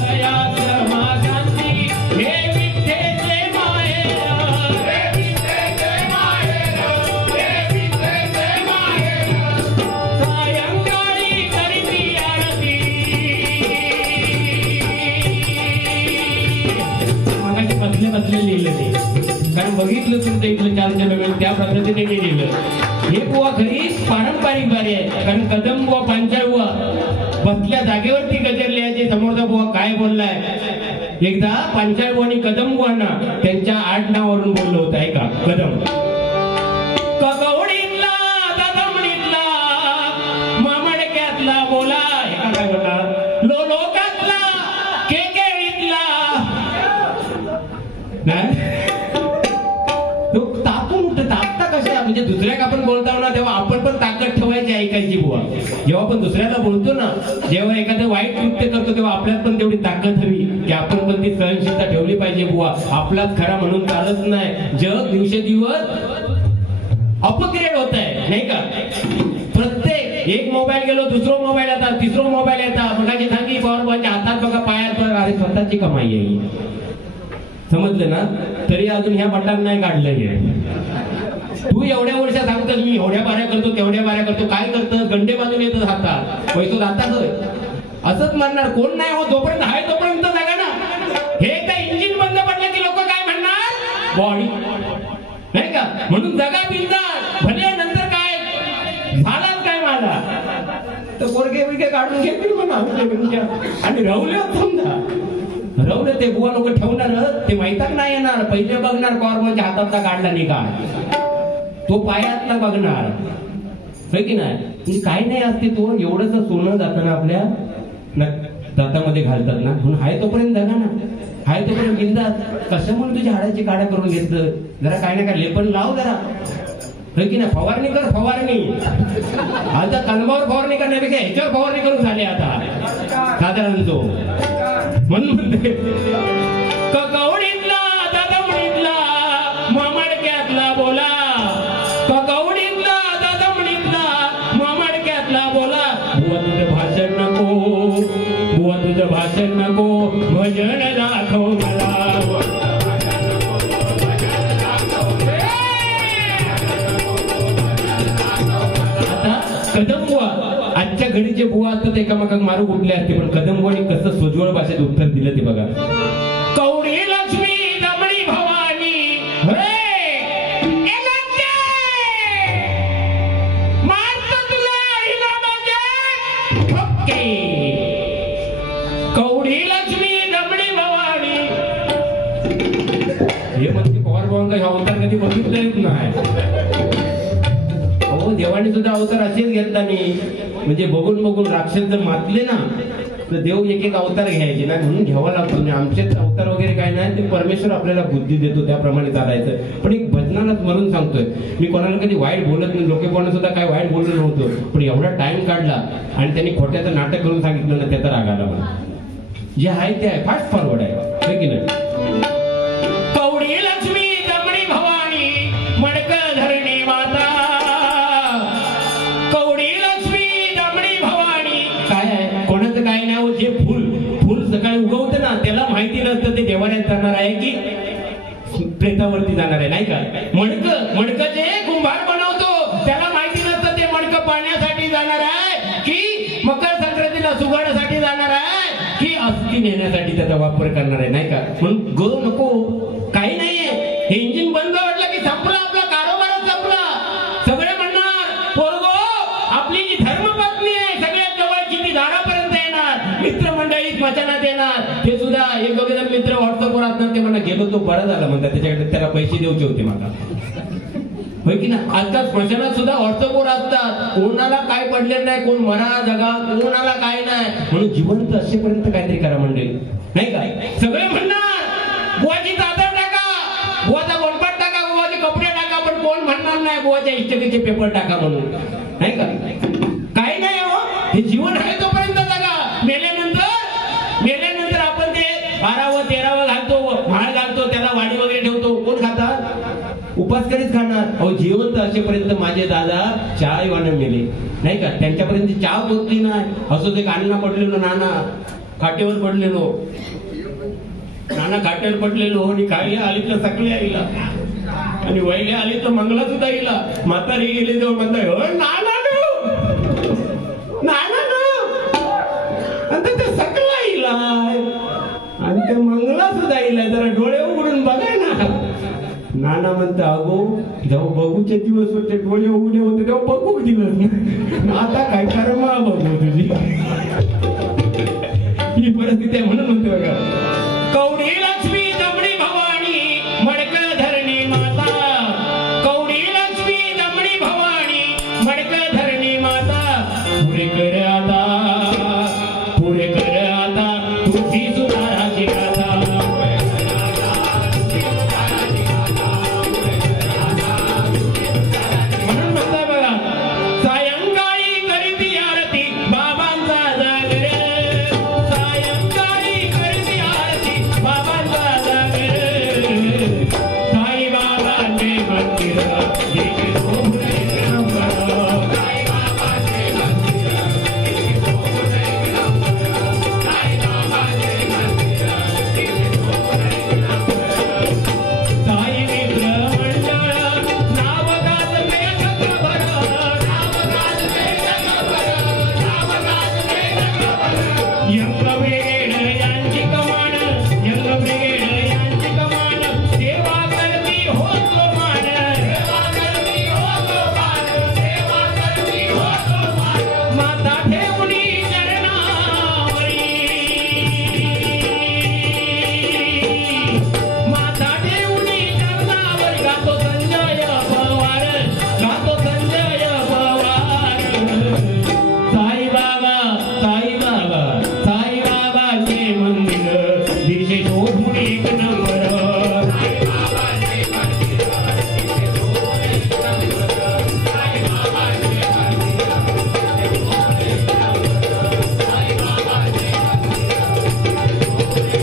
दया क्षमा शांती हे विठ्ठेचे माहेर, हे विठ्ठेचे माहेर, हे विठ्ठेचे माहेर. सायंकाळी करीती आरती. मगाशी बसले बसले लिहिलं ते, कारण बघितलं तुमचं इथलं 4 नवीन त्या पद्धतीने मी लिहिलं. हे बुवा खरी पारंपरिक बारी आहे. कारण कदम बुवा पांचाळ बुवा बसल्या जागेवरती गजर लिहायचे. समोरचा बुवा काय बोललाय, एकदा पांचाळ बुवा आणि कदम बुवांना त्यांच्या आडनावावरून बोललो होतं ऐका. कदम कगवडीतला ददमडीतला मामडक्यातला बोला, एका काय बोलला, लोकातला केकेळीतला. नाही तो तापून उठत तापता कशा, म्हणजे दुसऱ्याक आपण बोलताव ना तेव्हा आपण पण ताकद ठेवायची ऐकायची बुवा. जेव्हा आपण दुसऱ्याला बोलतो ना, जेव्हा एखादं वाईट कृत्य करतो तेव्हा आपल्यात पण तेवढी ताकद हवी की आपण पण ती सहनशीलता ठेवली पाहिजे बुवा. आपलाच खरा म्हणून चालत नाही. जग दिवसेदिवस अपग्रेड होत आहे नाही का. प्रत्येक एक मोबाईल गेलो दुसरा मोबाईल येतात, तिसरा मोबाईल येतात. मगाची सांगी पॉवर पॉईंटच्या हातात बघा पायात बघा. अरे स्वतःची कमाई आहे, समजलं ना. तरी अजून ह्या बटन नाही काढलं हे. तू एवढ्या वर्ष सांगतोस मी एवढ्या बाऱ्या करतो तेवढ्या बाऱ्या करतो, काय करतं गंडे बाजून येतच हातात पैसे जातात. असंच म्हणणार कोण नाही हो, जोपर्यंत आहे तोपर्यंत जागा ना. हे काय इंजिन बंद पडलं की लोक काय म्हणणार, बॉडी नाही का. म्हणून जगा बिंदास, भले नंतर काय झालाच काय माझा तर पोरगे बिरगे काढून घेतील म्हणा आणि राहुले समजा. हरवलं ते बुवा लोक ठेवणार ते माहिताक नाही येणार. पहिले बघणार कॉर्बनच्या हातातला काढला निकाल, तो पायातला बघणार होय की नाही. काय नाही असते तो एवढंच सोनं जाताना आपल्या दातामध्ये घालतात ना, म्हणून हाय तोपर्यंत जगा ना, हाय तोपर्यंत बिंदास. कशामुळे तुझ्या हाडाची काढा करून घेतलं, जरा काय ना काय लेपन लाव जरा होय की नाही. फवारणी कर, फवारणी. आता तलवावर फवारणी करण्यापेक्षा ह्याच्यावर फवारणी करून झाले आता साधारण तो. म्हणून म्हणते कवडीतला दादामणीतला मामाडक्यातला बोला, कवडीतला दादामणीतला मामाडक्यातला बोला. बुवा तुझं भाषण नको, बुवा तुझं भाषण नको, भजन दाखव मला. कदम बुवा आजच्या घडीचे बुवा असतात एकामेकांना मारू उठले असते, पण कदम बुवानी कसं सोज्वळ भाषेत उत्तर दिलं ते बघा. कवडी लक्ष्मी दमणी भवानी कवडी लक्ष्मी दमणी भवानी. हे म्हणजे पवार भावांचा ह्या अवतार कधी बघितलंच नाही. हो देवाने सुद्धा अवतार असेच घेतला नाही, म्हणजे बघून बघून राक्षस जर मातले ना तर देव एक एक अवतार घ्यायचे ना, म्हणून घ्यावा लागतो. आमचेच अवतार वगैरे काय नाही, ते परमेश्वर आपल्याला बुद्धी देतो त्याप्रमाणे चालायचं. पण एक भजनाला स्मरून सांगतोय मी, कोणाला कधी वाईट बोलत नाही, लोके कोणा सुद्धा काय वाईट बोललं नव्हतं, पण एवढा टाइम काढला आणि त्यांनी खोट्याचं नाटक करून सांगितलं ना, त्याचा राग आला मला. जे आहे ते आहे, फास्ट फॉरवर्ड आहे की नाही. कवडी लक्ष्मी दमणी भवानी मडक धरणी माता, जे फुल सकाळी उगवतं ना त्याला माहिती नसतं ते देवाऱ्यात जाणार आहे की प्रेतावरती जाणार आहे, नाही का. मडक जे कुंभार बनवतो त्याला माहिती नसतं ते मडक पाळण्यासाठी जाणार आहे की मकर संक्रांतीला सुगडासाठी जाणार आहे की अस्थी नेण्यासाठी त्याचा वापर करणार आहे, नाही का. म्हणून ग नको, काही नाहीये. हे इंजिन बंद वाटलं की संपला आपला कारोबारच संपला. सगळे म्हणणार पोरगो आपली जी धर्मपत्नी आहे सगळ्यात जवळची ती दारापर्यंत मित्रमंडळी स्मशानात येणार. ते सुद्धा एक दोघे जण मित्र व्हॉट्सअपवर असणार, ते म्हणा गेलो तो बरं झाला म्हणतात, त्याच्याकडे त्याला पैसे देऊचे होते मला होय की ना. आजकाल स्मशानात सुद्धा व्हॉट्सअपवर असतात, कोणाला काय पडलेलं नाही, कोण मरा जगा कोणाला काय नाही. म्हणून जिवंत असेपर्यंत काहीतरी करा मंडळी, नाही काय. सगळे म्हणणार बुवाची चादर टाका, बुवाचा गोंडपाट टाका, बुवाचे कपडे टाका, पण कोण म्हणणार नाही बुवाच्या इष्टकेचे पेपर टाका म्हणून, नाही का. काही नाही हो, हे जीवन आहे तोपर्यंत जगा. मेल्यानंतर आपण ते 12व 13व घालतो, म्हाळ घालतो, त्याला वाडी वगैरे ठेवतो. कोण खातात, उपासकरीच खाणार. अहो जिवंत असेपर्यंत माझे दादा चायवाने मेले, नाही का. त्यांच्यापर्यंत चहा पोचली नाही. असं ते कान्ना पडलेलो, नाना खाटेवर पडलेलो, नाना खाटेवर पडलेलो आणि काही आली तर सकले आईला आणि वैले आली तर मंगला सुद्धा येईला. म्हातारी गेली तेव्हा म्हणताय हो नाना आणि ते मंगला सुद्धा येईल, जरा डोळे उघडून बघाय ना. नाना म्हणतं अगो जेव्हा बघूचे दिवस होते, डोळे उघडे होते तेव्हा बघू दिवस, आता काय कर्मा बघू तुझी. ही परिस्थिती आहे. म्हणून म्हणते बघा कवडी लक्ष्मी दमणी भवानी मडक धरणी माता, कवडी लक्ष्मी दमणी भवानी मडक धरणी माता. पुरे कर आता, पुरे कर आता तुझी सुधाराची गाथा. म्हणून म्हणताय बघा सायंकाळी करीती आरती बाबांचा जागर, सायंकाळी करीती आरती बाबांचा एक नंबर.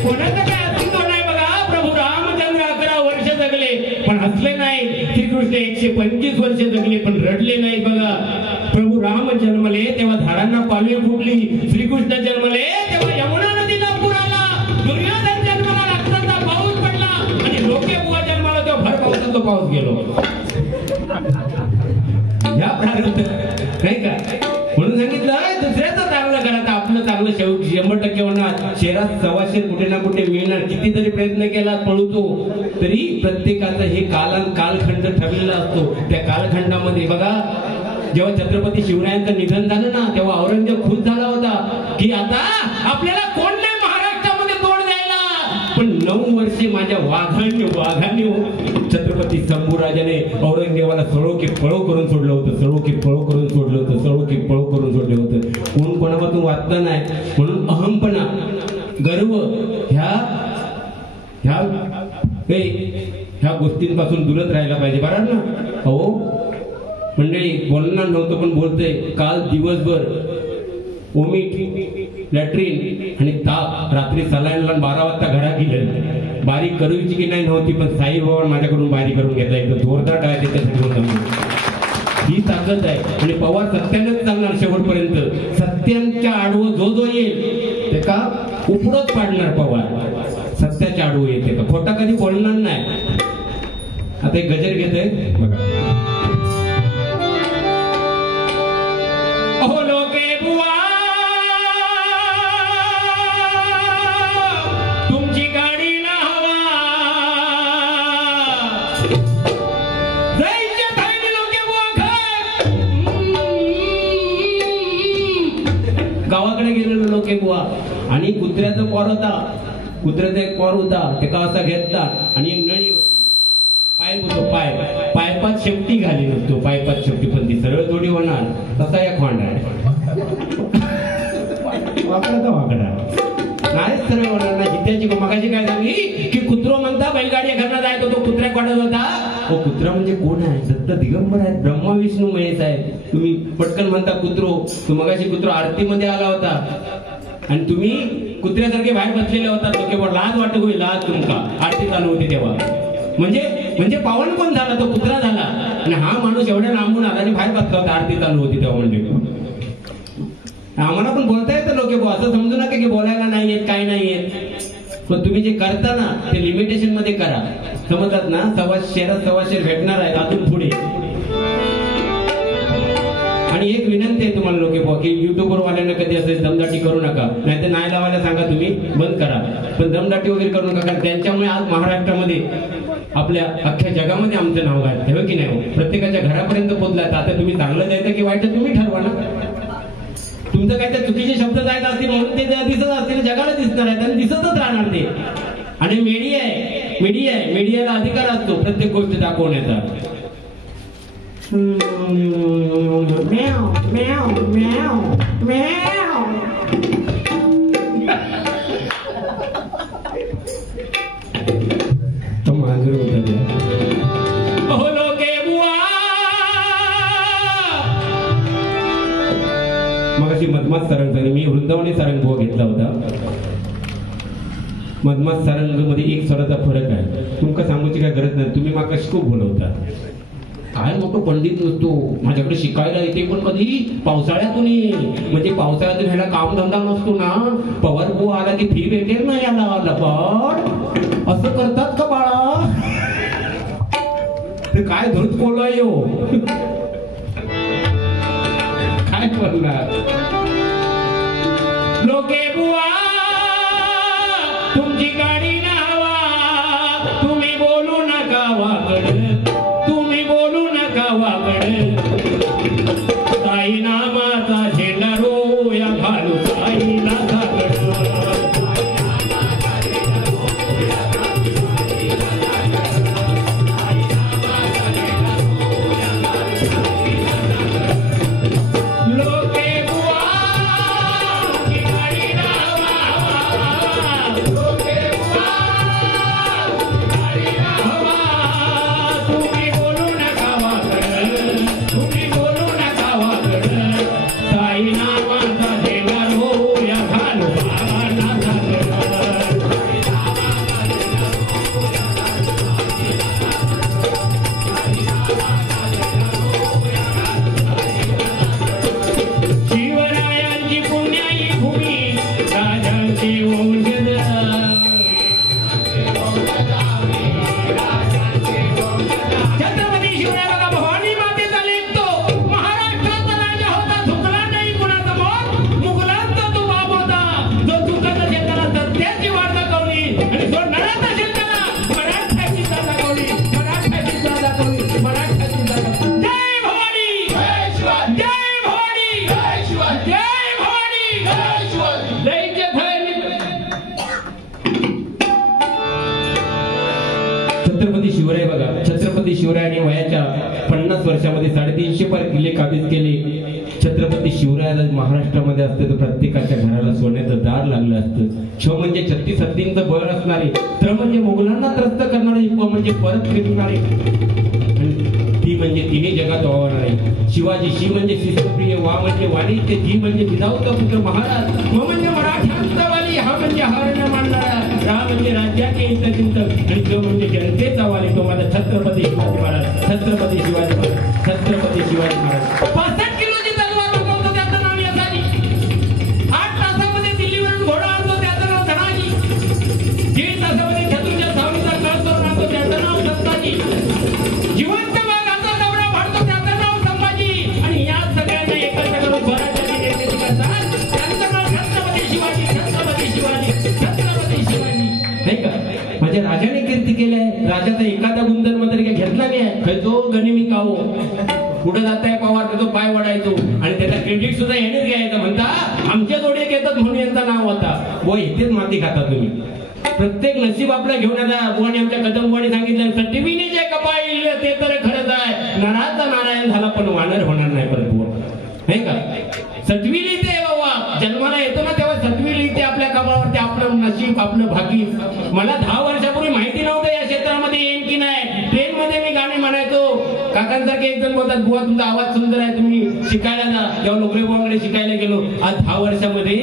कोणाचं काय अस्तित्व नाही बघा. प्रभू रामचंद्र 11 वर्ष जगले पण हसले नाही. श्रीकृष्ण 125 वर्ष जगले पण रडले नाही बघा. प्रभू राम जन्मले तेव्हा झाडांना पालवी फुटली. श्रीकृष्ण जन्मले तेव्हा यमुना नदीला पूर आला. दुर्योधन जन्माला रक्ताचा पाऊस पडला आणि लोके बुवा जन्माला तेव्हा भर पावसाचा पाऊस गेलो. या प्रारंभ नाही का म्हणून सांगितलं दुसऱ्याचं चांगलं करा तर आपलं चांगलं 100% होणार. शहरात 125 कुठे ना कुठे मिळणार. किती जरी प्रयत्न केला पळतो तरी प्रत्येकाचं हे कालखंड ठरलेला असतो. त्या कालखंडामध्ये बघा जेव्हा छत्रपती शिवरायांचं निधन झालं ना तेव्हा औरंगजेब खुश झाला होता की आता आपल्याला कोण नाही महाराष्ट्रामध्ये तोड द्यायला. पण 9 वर्षे माझ्या वाघांनी छत्रपती शंभूराजाने औरंगजेबाला सळो की पळो करून सोडलं होतं. सळो की पळो करून सोडलं होतं. सळो की पळो करून सोडलं होतं. कोण कोणापासून वाचलं नाही. म्हणून अहमपणा गर्व ह्या गोष्टींपासून दूरच राहायला पाहिजे. बरोबर ना हो मंडळी. बोलणार नव्हतं पण बोलतोय. काल दिवसभर ओमिट लॅट्रिन आणि ताप रात्री सलाईनला 12 वाजता घरात गेलं. बारीक करूची की नाही नव्हती पण साईबाबा माझ्याकडून बारीक करून घेतला. एकदम जोरदार काय त्याच्यासाठी ही ताकद आहे. आणि पवार सत्यानंच चालणार शेवटपर्यंत. सत्यांच्या आडवं जो येईल ते का उपडच पाडणार पवार. सत्याच्या आडवं येते का खोटा कधी बोलणार नाही. आता एक गजर घेतोय बघा. अहो लोके बुवा तुमची गाडी ना हवा. जायच्या थायने लोके बुवा घर. गावाकडे गेलेलो लोके बुवा आणि कुत्र्याचा पोर होता. कुत्र्याचा एक पोर होता. ते का असा घेतला आणि एक नळी होती. पाईप होतो पायपात शेपटी घाली नसतो. पायपात शेपटी पण ती सरळ थोडी होणार. तसा एक वांडा वाकडा नाही सरळ होणार नाही. जित्याची मगाशी काय झाली की कुत्रो म्हणता बैलगाडी घरला जायचो तो कुत्र्या काढत होता. तो कुत्रा म्हणजे कोण आहे. दत्त दिगंबर आहेत. ब्रह्मा विष्णू महेश आहेत. तुम्ही पटकन म्हणता कुत्रो. तो मगाशी कुत्रो आरतीमध्ये आला होता आणि तुम्ही कुत्र्यासारखे बाहेर बसलेले होता. तो केवळ लाज वाटत होईल. लाज तुमका आरती चालू होती तेव्हा. म्हणजे पावन कोण झाला तो कुत्रा झाला. आणि हा माणूस एवढ्या लांबून आला आणि बाहेर बसला होता. आरती चालू होती तेव्हा. म्हणजे आम्हाला पण बोलता येतं लोके भाऊ. असं समजू नका की बोलायला नाही येत काय नाही येत. पण तुम्ही जे करता ना ते लिमिटेशन मध्ये करा. समजतात ना. 125 भेटणार आहेत अजून पुढे. आणि एक विनंती आहे तुम्हाला लोके भाऊ की युट्यूबवर वाल्यांना कधी असेल दमदाटी करू नका. नाहीतर नाही लावायला सांगा तुम्ही बंद करा. पण दमदाटी वगैरे करू नका कारण त्यांच्यामुळे आज महाराष्ट्रामध्ये आपल्या अख्ख्या जगामध्ये आमचं नाव आहे हो की नाही. प्रत्येकाच्या घरापर्यंत पोहोचलाय. आता तुम्ही चांगलं जायचं की वाईट तुम्ही ठरवा ना. तुमचं काय तर चुकीचे शब्द जायचे असतील म्हणून ते दिसत असतील जगाला दिसणार आहेत आणि दिसतच राहणार ते. आणि मीडियाला अधिकार असतो प्रत्येक गोष्ट दाखवण्याचा. मगाशी मधमात सारंग मी वृंदावनी सारंग बुवा घेतला होता. मधमात सारंग मध्ये एक स्वराचा फरक आहे. तुमका सांगूची काय गरज नाही. तुम्ही माका खूप बोलवता. काय मोठं पंडित नसतो. माझ्याकडे शिकायला येते पण कधी पावसाळ्यातून म्हणजे पावसाळ्यातून ह्याला कामधंदा नसतो ना. पवार बुवा आला की फी भेटेल ना याला लपट. असं करतात का बाळा. ते काय धूत कोलाय हो. काय करणार लोके बुवा तुमची गाडी ना हवा. तुम्ही बोलू नका वाकड. तुम्ही बोलू नका वाकड. साई नामाचा झेंडा रोया घालू साईला घागड. छत्रपती शिवराय बघा, छत्रपती शिवरायाने वयाच्या 50 वर्षामध्ये 350 पार किल्ले काबीज केले. छत्रपती शिवरायाला महाराष्ट्रामध्ये असते तर प्रत्येकाच्या घराला सोन्याचं दार लागलं असतं. छ म्हणजे 36 हत्तींचं बळ असणारे, त्र म्हणजे मोगलांना त्रस्त करणारे, प म्हणजे परत फिरणारे, ती म्हणजे तिन्ही जगात वावरणारे. शिवाजी, शी म्हणजे शिस्तप्रिय, वा म्हणजे वाणिज्य, जी म्हणजे जिजाऊचा पुत्र महाराज, म म्हणजे मराठ्यांचा वाली, हा म्हणजे हार न मानणारा, रा म्हणजे राज्याचे हितचिंतक आणि ज म्हणजे जनतेचा वाली तो माझा छत्रपती शिवाजी महाराज. छत्रपती शिवाजी महाराज, छत्रपती शिवाजी महाराज. 65 किलोची तलवार वापरतो त्याचं नाव यसाजी. 8 तासामध्ये दिल्लीवरून घोडा आणतो त्याचं नाव धनाजी. 1.5 तासामध्ये शत्रूच्या सावलीचा कळस करून आणतो त्याचं नाव दत्ताजी. जिवंत वाघाचा दौरा वाढतो त्याचं नाव संभाजी. आणि या सगळ्यांना एकत्र करून स्वराज्याची निर्मिती करतात त्यांचं नाव छत्रपती शिवाजी. छत्रपती शिवाजी, छत्रपती शिवाजी. नाही का? माझ्या राजाने कीर्ती केली आहे. राजाचा एखादा गुणधर्म तरी काय घेतला नाही आहे. खैतो गनिमी काहो, कुठं जाताय पवार त्याचा पाय वडायचो आणि त्याचा क्रेडिट सुद्धा यानेच घ्यायचं. म्हणता आमच्या जोडे येतात म्हणून यांचं नाव होता. व इथेच माती खाता तुम्ही. प्रत्येक नशीब आपलं घेऊन येता. बुवाने आमच्या कदम बुवाने सांगितलं सटविने जे कपाईल ते तर खरंच आहे. नराचा नारायण झाला पण वानर होणार नाही परत बुवा. नाही का? सटवी लिहिते बाबा, जन्माला येतो ना तेव्हा सटवी लिहिते आपल्या कपाळावरती आपलं नशीब, आपलं भागी. मला 10 वर्षापूर्वी माहिती नव्हतं या क्षेत्रामध्ये येईन की नाही. ट्रेन मध्ये मी गाणे म्हणायचो. काकांसारखे एक जण बोलतात बुवा तुमचा आवाज सुंदर आहे, तुम्ही शिकायला जा. जेव्हा नोकरी बुवाकडे शिकायला गेलो, आज 10 वर्षामध्ये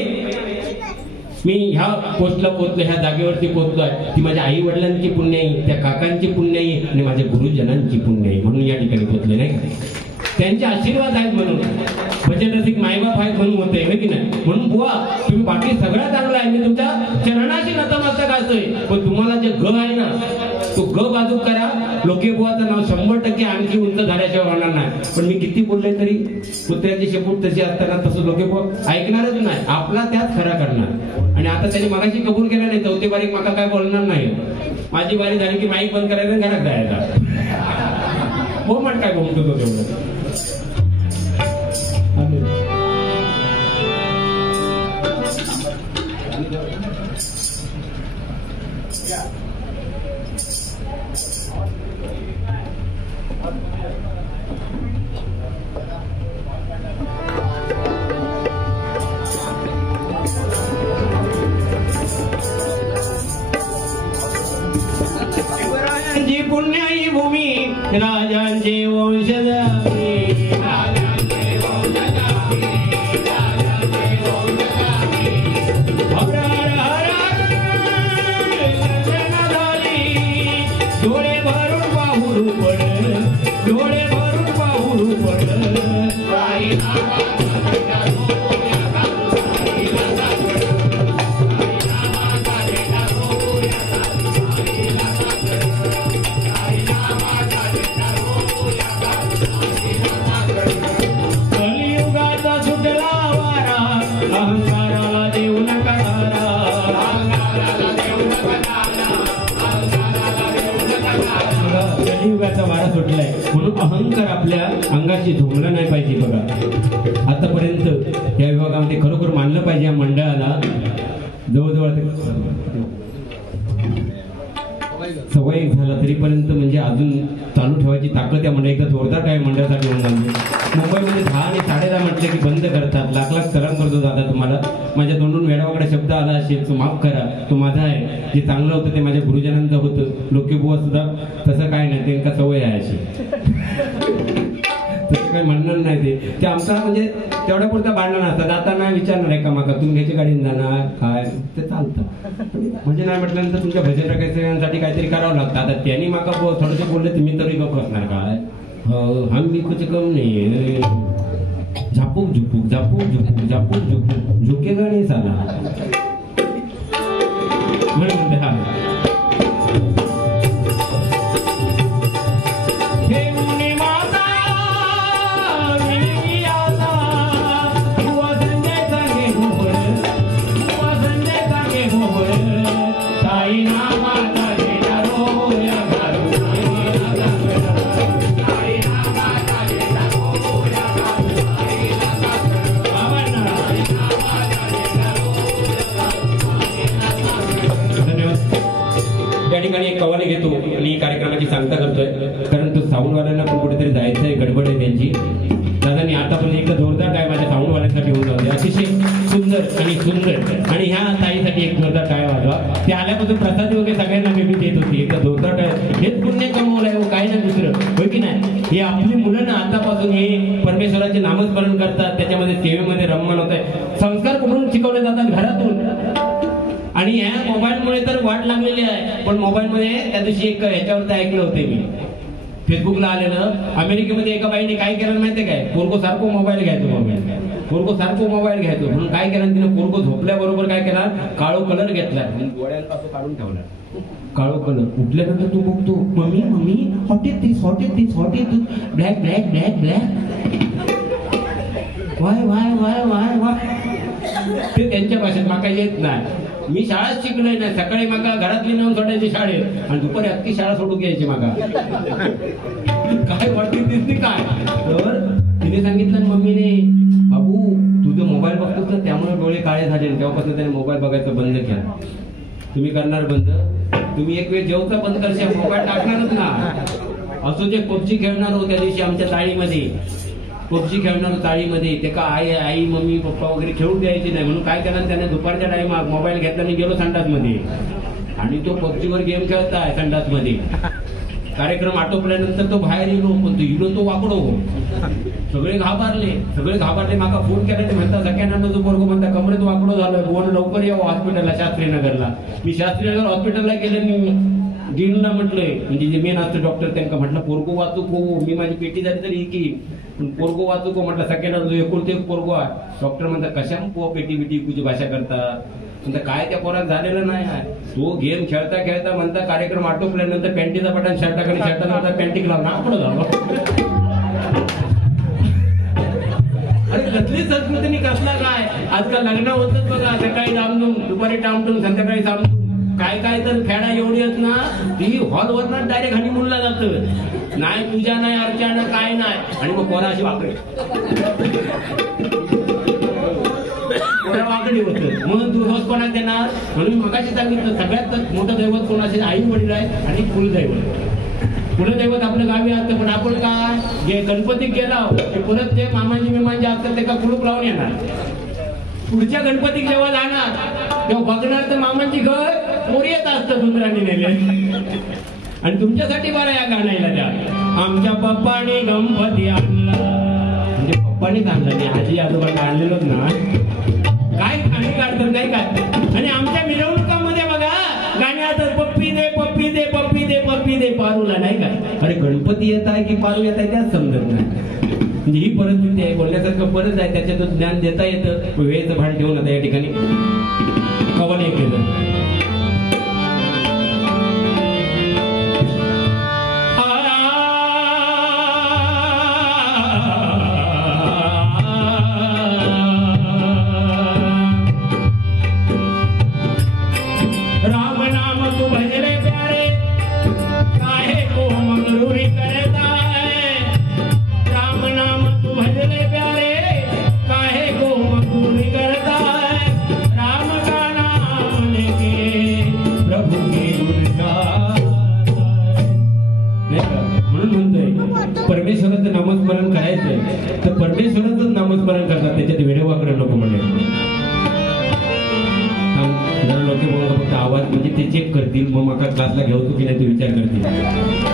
मी ह्या पोस्टला पोहोचलो, ह्या जागेवरती पोहोचलोय. ती माझ्या आई वडिलांची पुण्य आहे, त्या काकांची पुण्य आहे आणि माझ्या गुरुजनांची पुण्य आहे म्हणून या ठिकाणी पोहोचले. नाही का? त्यांचे आशीर्वाद आहेत म्हणून, भजन रसिक मायबाप आहेत म्हणून होते की नाही. म्हणून बुवा तुम्ही बाकी सगळं चांगलं आहे, मी तुमच्या चरणाशी नतमस्तक असतोय. पण तुम्हाला जे ग आहे ना तो ग बाजू करा. लोके बुवाचं नाव 100% आणखी उंच झाल्याशिवाय होणार नाही. पण मी किती बोलले तरी कुत्र्याची शेपूट तशी असताना तसं लोके बुवा ऐकणारच नाही. आपला त्याच खरा करणार. आणि आता त्यांनी मगाशी कबूल केलं नाही, 4थी बारीक माका काय बोलणार नाही. माझी बारी झाली की माईक बंद करायचं, घरात जायचा. हो म्हण काय बोलतो तो तेवढं. शिवरायांची पुण्याई भूमी, राजांचे वंशजामी. डोळे भरून पाहू पड, डोळे भरून पाहू पड. कलियुगाचा सुटला वारा, अहंकाराला देऊ नका तारा. कलियुगाचा वारा सुटलाय म्हणून अहंकार आपल्या अंगाशी झोंबला नाही पाहिजे. बघा आतापर्यंत या विभागामध्ये खरोखर मानलं पाहिजे या मंडळाला. जवळजवळ सवय झाला तरीपर्यंत म्हणजे अजून चालू ठेवायची ताकद या मंडळ. एकदा जोरदार काय मंडळासाठी होऊन जाते. मुंबईमध्ये 10 आणि 10:30 म्हटलं की बंद करतात. लाख लाख सलाम करतो दादा तुम्हाला. माझ्या तोंडून वेडावाकडे शब्द आला असेल तो माफ करा, तो माझा आहे. जे चांगलं होतं ते माझ्या गुरुजनांचं होतं. लोकेबुवा सुद्धा तसं काय नाही, त्यांना सवय आहे अशी. तसं काही म्हणणार नाही. ते आमचा म्हणजे तेवढ्या पुरता भांडण असतात. आता नाही विचारणार आहे का माका तुम्ही घ्यायची गाडीने जाणार काय ते चालतं. म्हणजे नाही म्हटल्यानंतर तुमच्या भजन रकायसाठी काहीतरी करावं लागतं. आता त्यांनी माका थोडंसं बोलले तुम्ही तरी गप बसणार काय. हम भी कुछ कम नहीं. झापूक झुपूक झापूक झुपूक झापूक झुपूक झुकेगा नाही साला म्हणून हा ठिकाणी एक कवाली घेतो आणि कार्यक्रमाची सांगता करतोय, कारण तो साऊंडवाल्यांना पण कुठेतरी जायचंय, गडबड आहे त्यांची. दादांनी आता पण एक जोरदार टाळ्या माझ्या साऊंडवाल्यांसाठी होऊन जाऊ. अतिशय सुंदर आणि सुंदर, आणि ह्या ताईसाठी एक जोरदार टाळ्या वाजवा. ते आल्यापासून प्रसाद वगैरे सगळ्यांना बेबी देत होती. एकदा जोरदार टाळ्या, हेच पुण्य कमवलंय हो, काय ना दुसरं, होय की नाही. हे आपली मुलं ना आतापासून हे परमेश्वराचे नामस्मरण करतात, त्याच्यामध्ये सेवेमध्ये रममान होत आहे. संस्कार कुठून शिकवले जातात? घरातून. आणि ह्या मोबाईलमुळे तर वाट लागलेली आहे. पण मोबाईलमध्ये त्या दिवशी एक ह्याच्यावर ऐकलं होते मी, फेसबुकला आलेलं. अमेरिकेमध्ये एका बाईने काय केलं माहितीये काय? पोरगो सारखं मोबाईल घ्यायचो, पोरगो सारखं मोबाईल घ्यायचो म्हणून काय केलं तिने, पोरगो झोपल्याबरोबर काय केला, काळो कलर घेतला, डोळ्यांना असं काढून ठेवला. काळो कलर उठल्यानंतर तू बघतो, mummy mummy hot is this, hot is this, hot is this, black black black black, Y Y Y Y Y. ते त्यांच्या भाषेत माका येत नाही. मी शाळा शिकलोय नाही. सकाळी माका घरातली नेऊन सोडायची शाळेत आणि दुपारी अख्खी शाळा सोडून घ्यायची माका. काय वाटते दिसते काय. तर तिने सांगितलं मम्मीने, बाबू तुझं मोबाईल बघतोस ना त्यामुळे डोळे काळे झाले, तेव्हापासून त्याने मोबाईल बघायचं बंद केलं. तुम्ही करणार बंद? तुम्ही एक वेळ जेवता बंद करशा, मोबाईल टाकणारच ना. असं जे पबजी खेळणार हो त्या दिवशी आमच्या चाळीमध्ये, पबजी खेळणार चाळीमध्ये, ते का आई मम्मी पप्पा वगैरे खेळून द्यायचे नाही म्हणून काय केलं त्याने, दुपारच्या टाइमात मोबाईल घेतला आणि गेलो संडास मध्ये, आणि तो पबजीवर गेम खेळताय संडास मध्ये. कार्यक्रम आटोपल्यानंतर तो बाहेर येलो, पण तो इलो तो वाकडो. सगळे घाबरले. माका फोन केला ते म्हणता सगळ्यांना जो पोरगो म्हणता कमरेत वाकडो झालोय, बोल लवकर यावं हॉस्पिटलला, शास्त्रीनगरला. मी शास्त्रीनगर हॉस्पिटलला गेले. मी डीनला म्हटलंय, म्हणजे जे मेन असतं डॉक्टर त्यांना म्हटलं पोरगो वाचूक हो, मी माझी पेटी झाली तरी की पण पोरगो वाचूक हो म्हटलं. सगळ्यांना जो एकुलते एक पोरगो आहे. डॉक्टर म्हणतात कशा पेटी बिटी इकूची भाषा करतात. म्हणता काय त्या पोरात झालेलं नाही आहे. तो गेम खेळता खेळता म्हणता कार्यक्रम आटोपल्यानंतर पॅन्टीचा बटन शर्टाकडे, शर्टाचा पॅन्टिक लावला आपलं झालं. अरे कसली संस्कृतीने कसला काय. आजकाल लग्न होतच बघा, सकाळी दामदूम, दुपारी टामटूम, संध्याकाळी सामटूम. काय काय तर खेळा एवढी आहेत ना, ती हॉलवरनं डायरेक्ट हनीमूनला जातं. नाही पूजा नाही अर्चा नाही काय नाही, आणि मग पोरा अशी वाकडी वाकडी होत. म्हणून तू रोज कोणाला देणार? म्हणून मी मगाशी सांगितलं सगळ्यात मोठं दैवत कोणाचे आई वडील आहे आणि कुलदैवत. कुलदैवत आपल्या गावी असतं, पण आपण काय गणपती गेला परत ते मामाजी मिमांजी असतात ते का कुलूप लावून येणार. पुढच्या गणपती जेव्हा जाणार तेव्हा बघणार तर मामांची घर पोरी येत असतं दुसऱ्यांनी नेले. आणि तुमच्यासाठी बरं या गाण्याला द्या, आमच्या पप्पाने गणपती आणला, म्हणजे पप्पानेच आणला नाही, आजी आजोबांना आणलेलोच ना. काय गाणी काढतात नाही काय. आणि आमच्या मिरवणुकामध्ये बघा गाणी असतात, पप्पी दे पप्पी दे पप्पी दे पप्पी दे पारूला, नाही का. अरे गणपती येत आहे की पारू येत आहे त्याच समजत नाही. म्हणजे ही परिस्थिती आहे. बोलण्यासारखं बरंच आहे, त्याच्यातून ज्ञान देता येतं. वेळेचं भान ठेवून आता या ठिकाणी कवाली केलं. परमेश्वराचं नामस्मरण करायचंय तर परमेश्वराचंच नामस्मरण करतात, त्याच्यात वेडे वाकडे नको म्हणले. जरा लोक बघा फक्त आवाज म्हणजे ते चेक करतील, मग माका क्लासला घेऊ की नाही ते विचार करतील.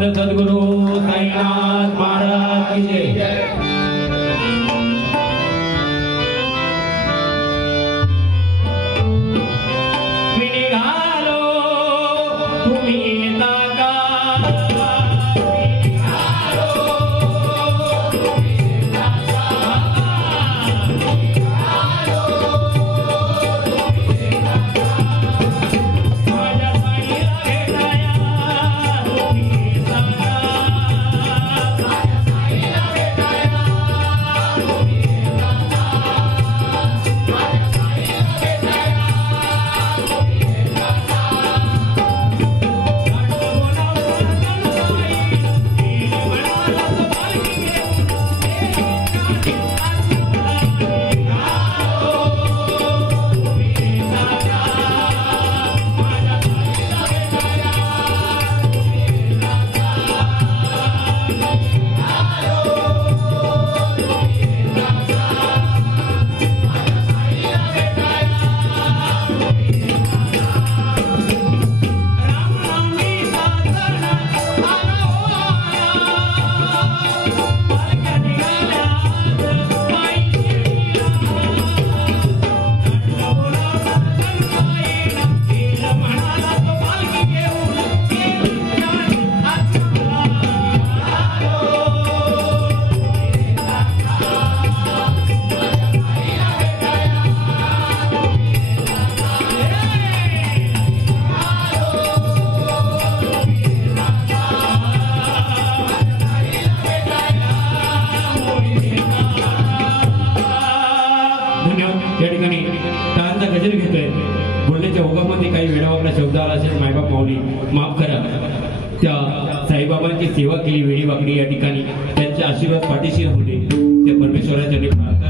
परमानंद सद्गुरु साईनाथ महाराज की जय. या ठिकाणी तारचा गजर घेतोय. बोलण्याच्या ओघामध्ये काही वेळावाकडा शब्द आला असेल मायबाप माऊली माफ करा. त्या साईबाबांची सेवा केली वेळी वाकडी या ठिकाणी त्यांचे आशीर्वाद पाठीशी होते. त्या परमेश्वराच्या प्रार्थना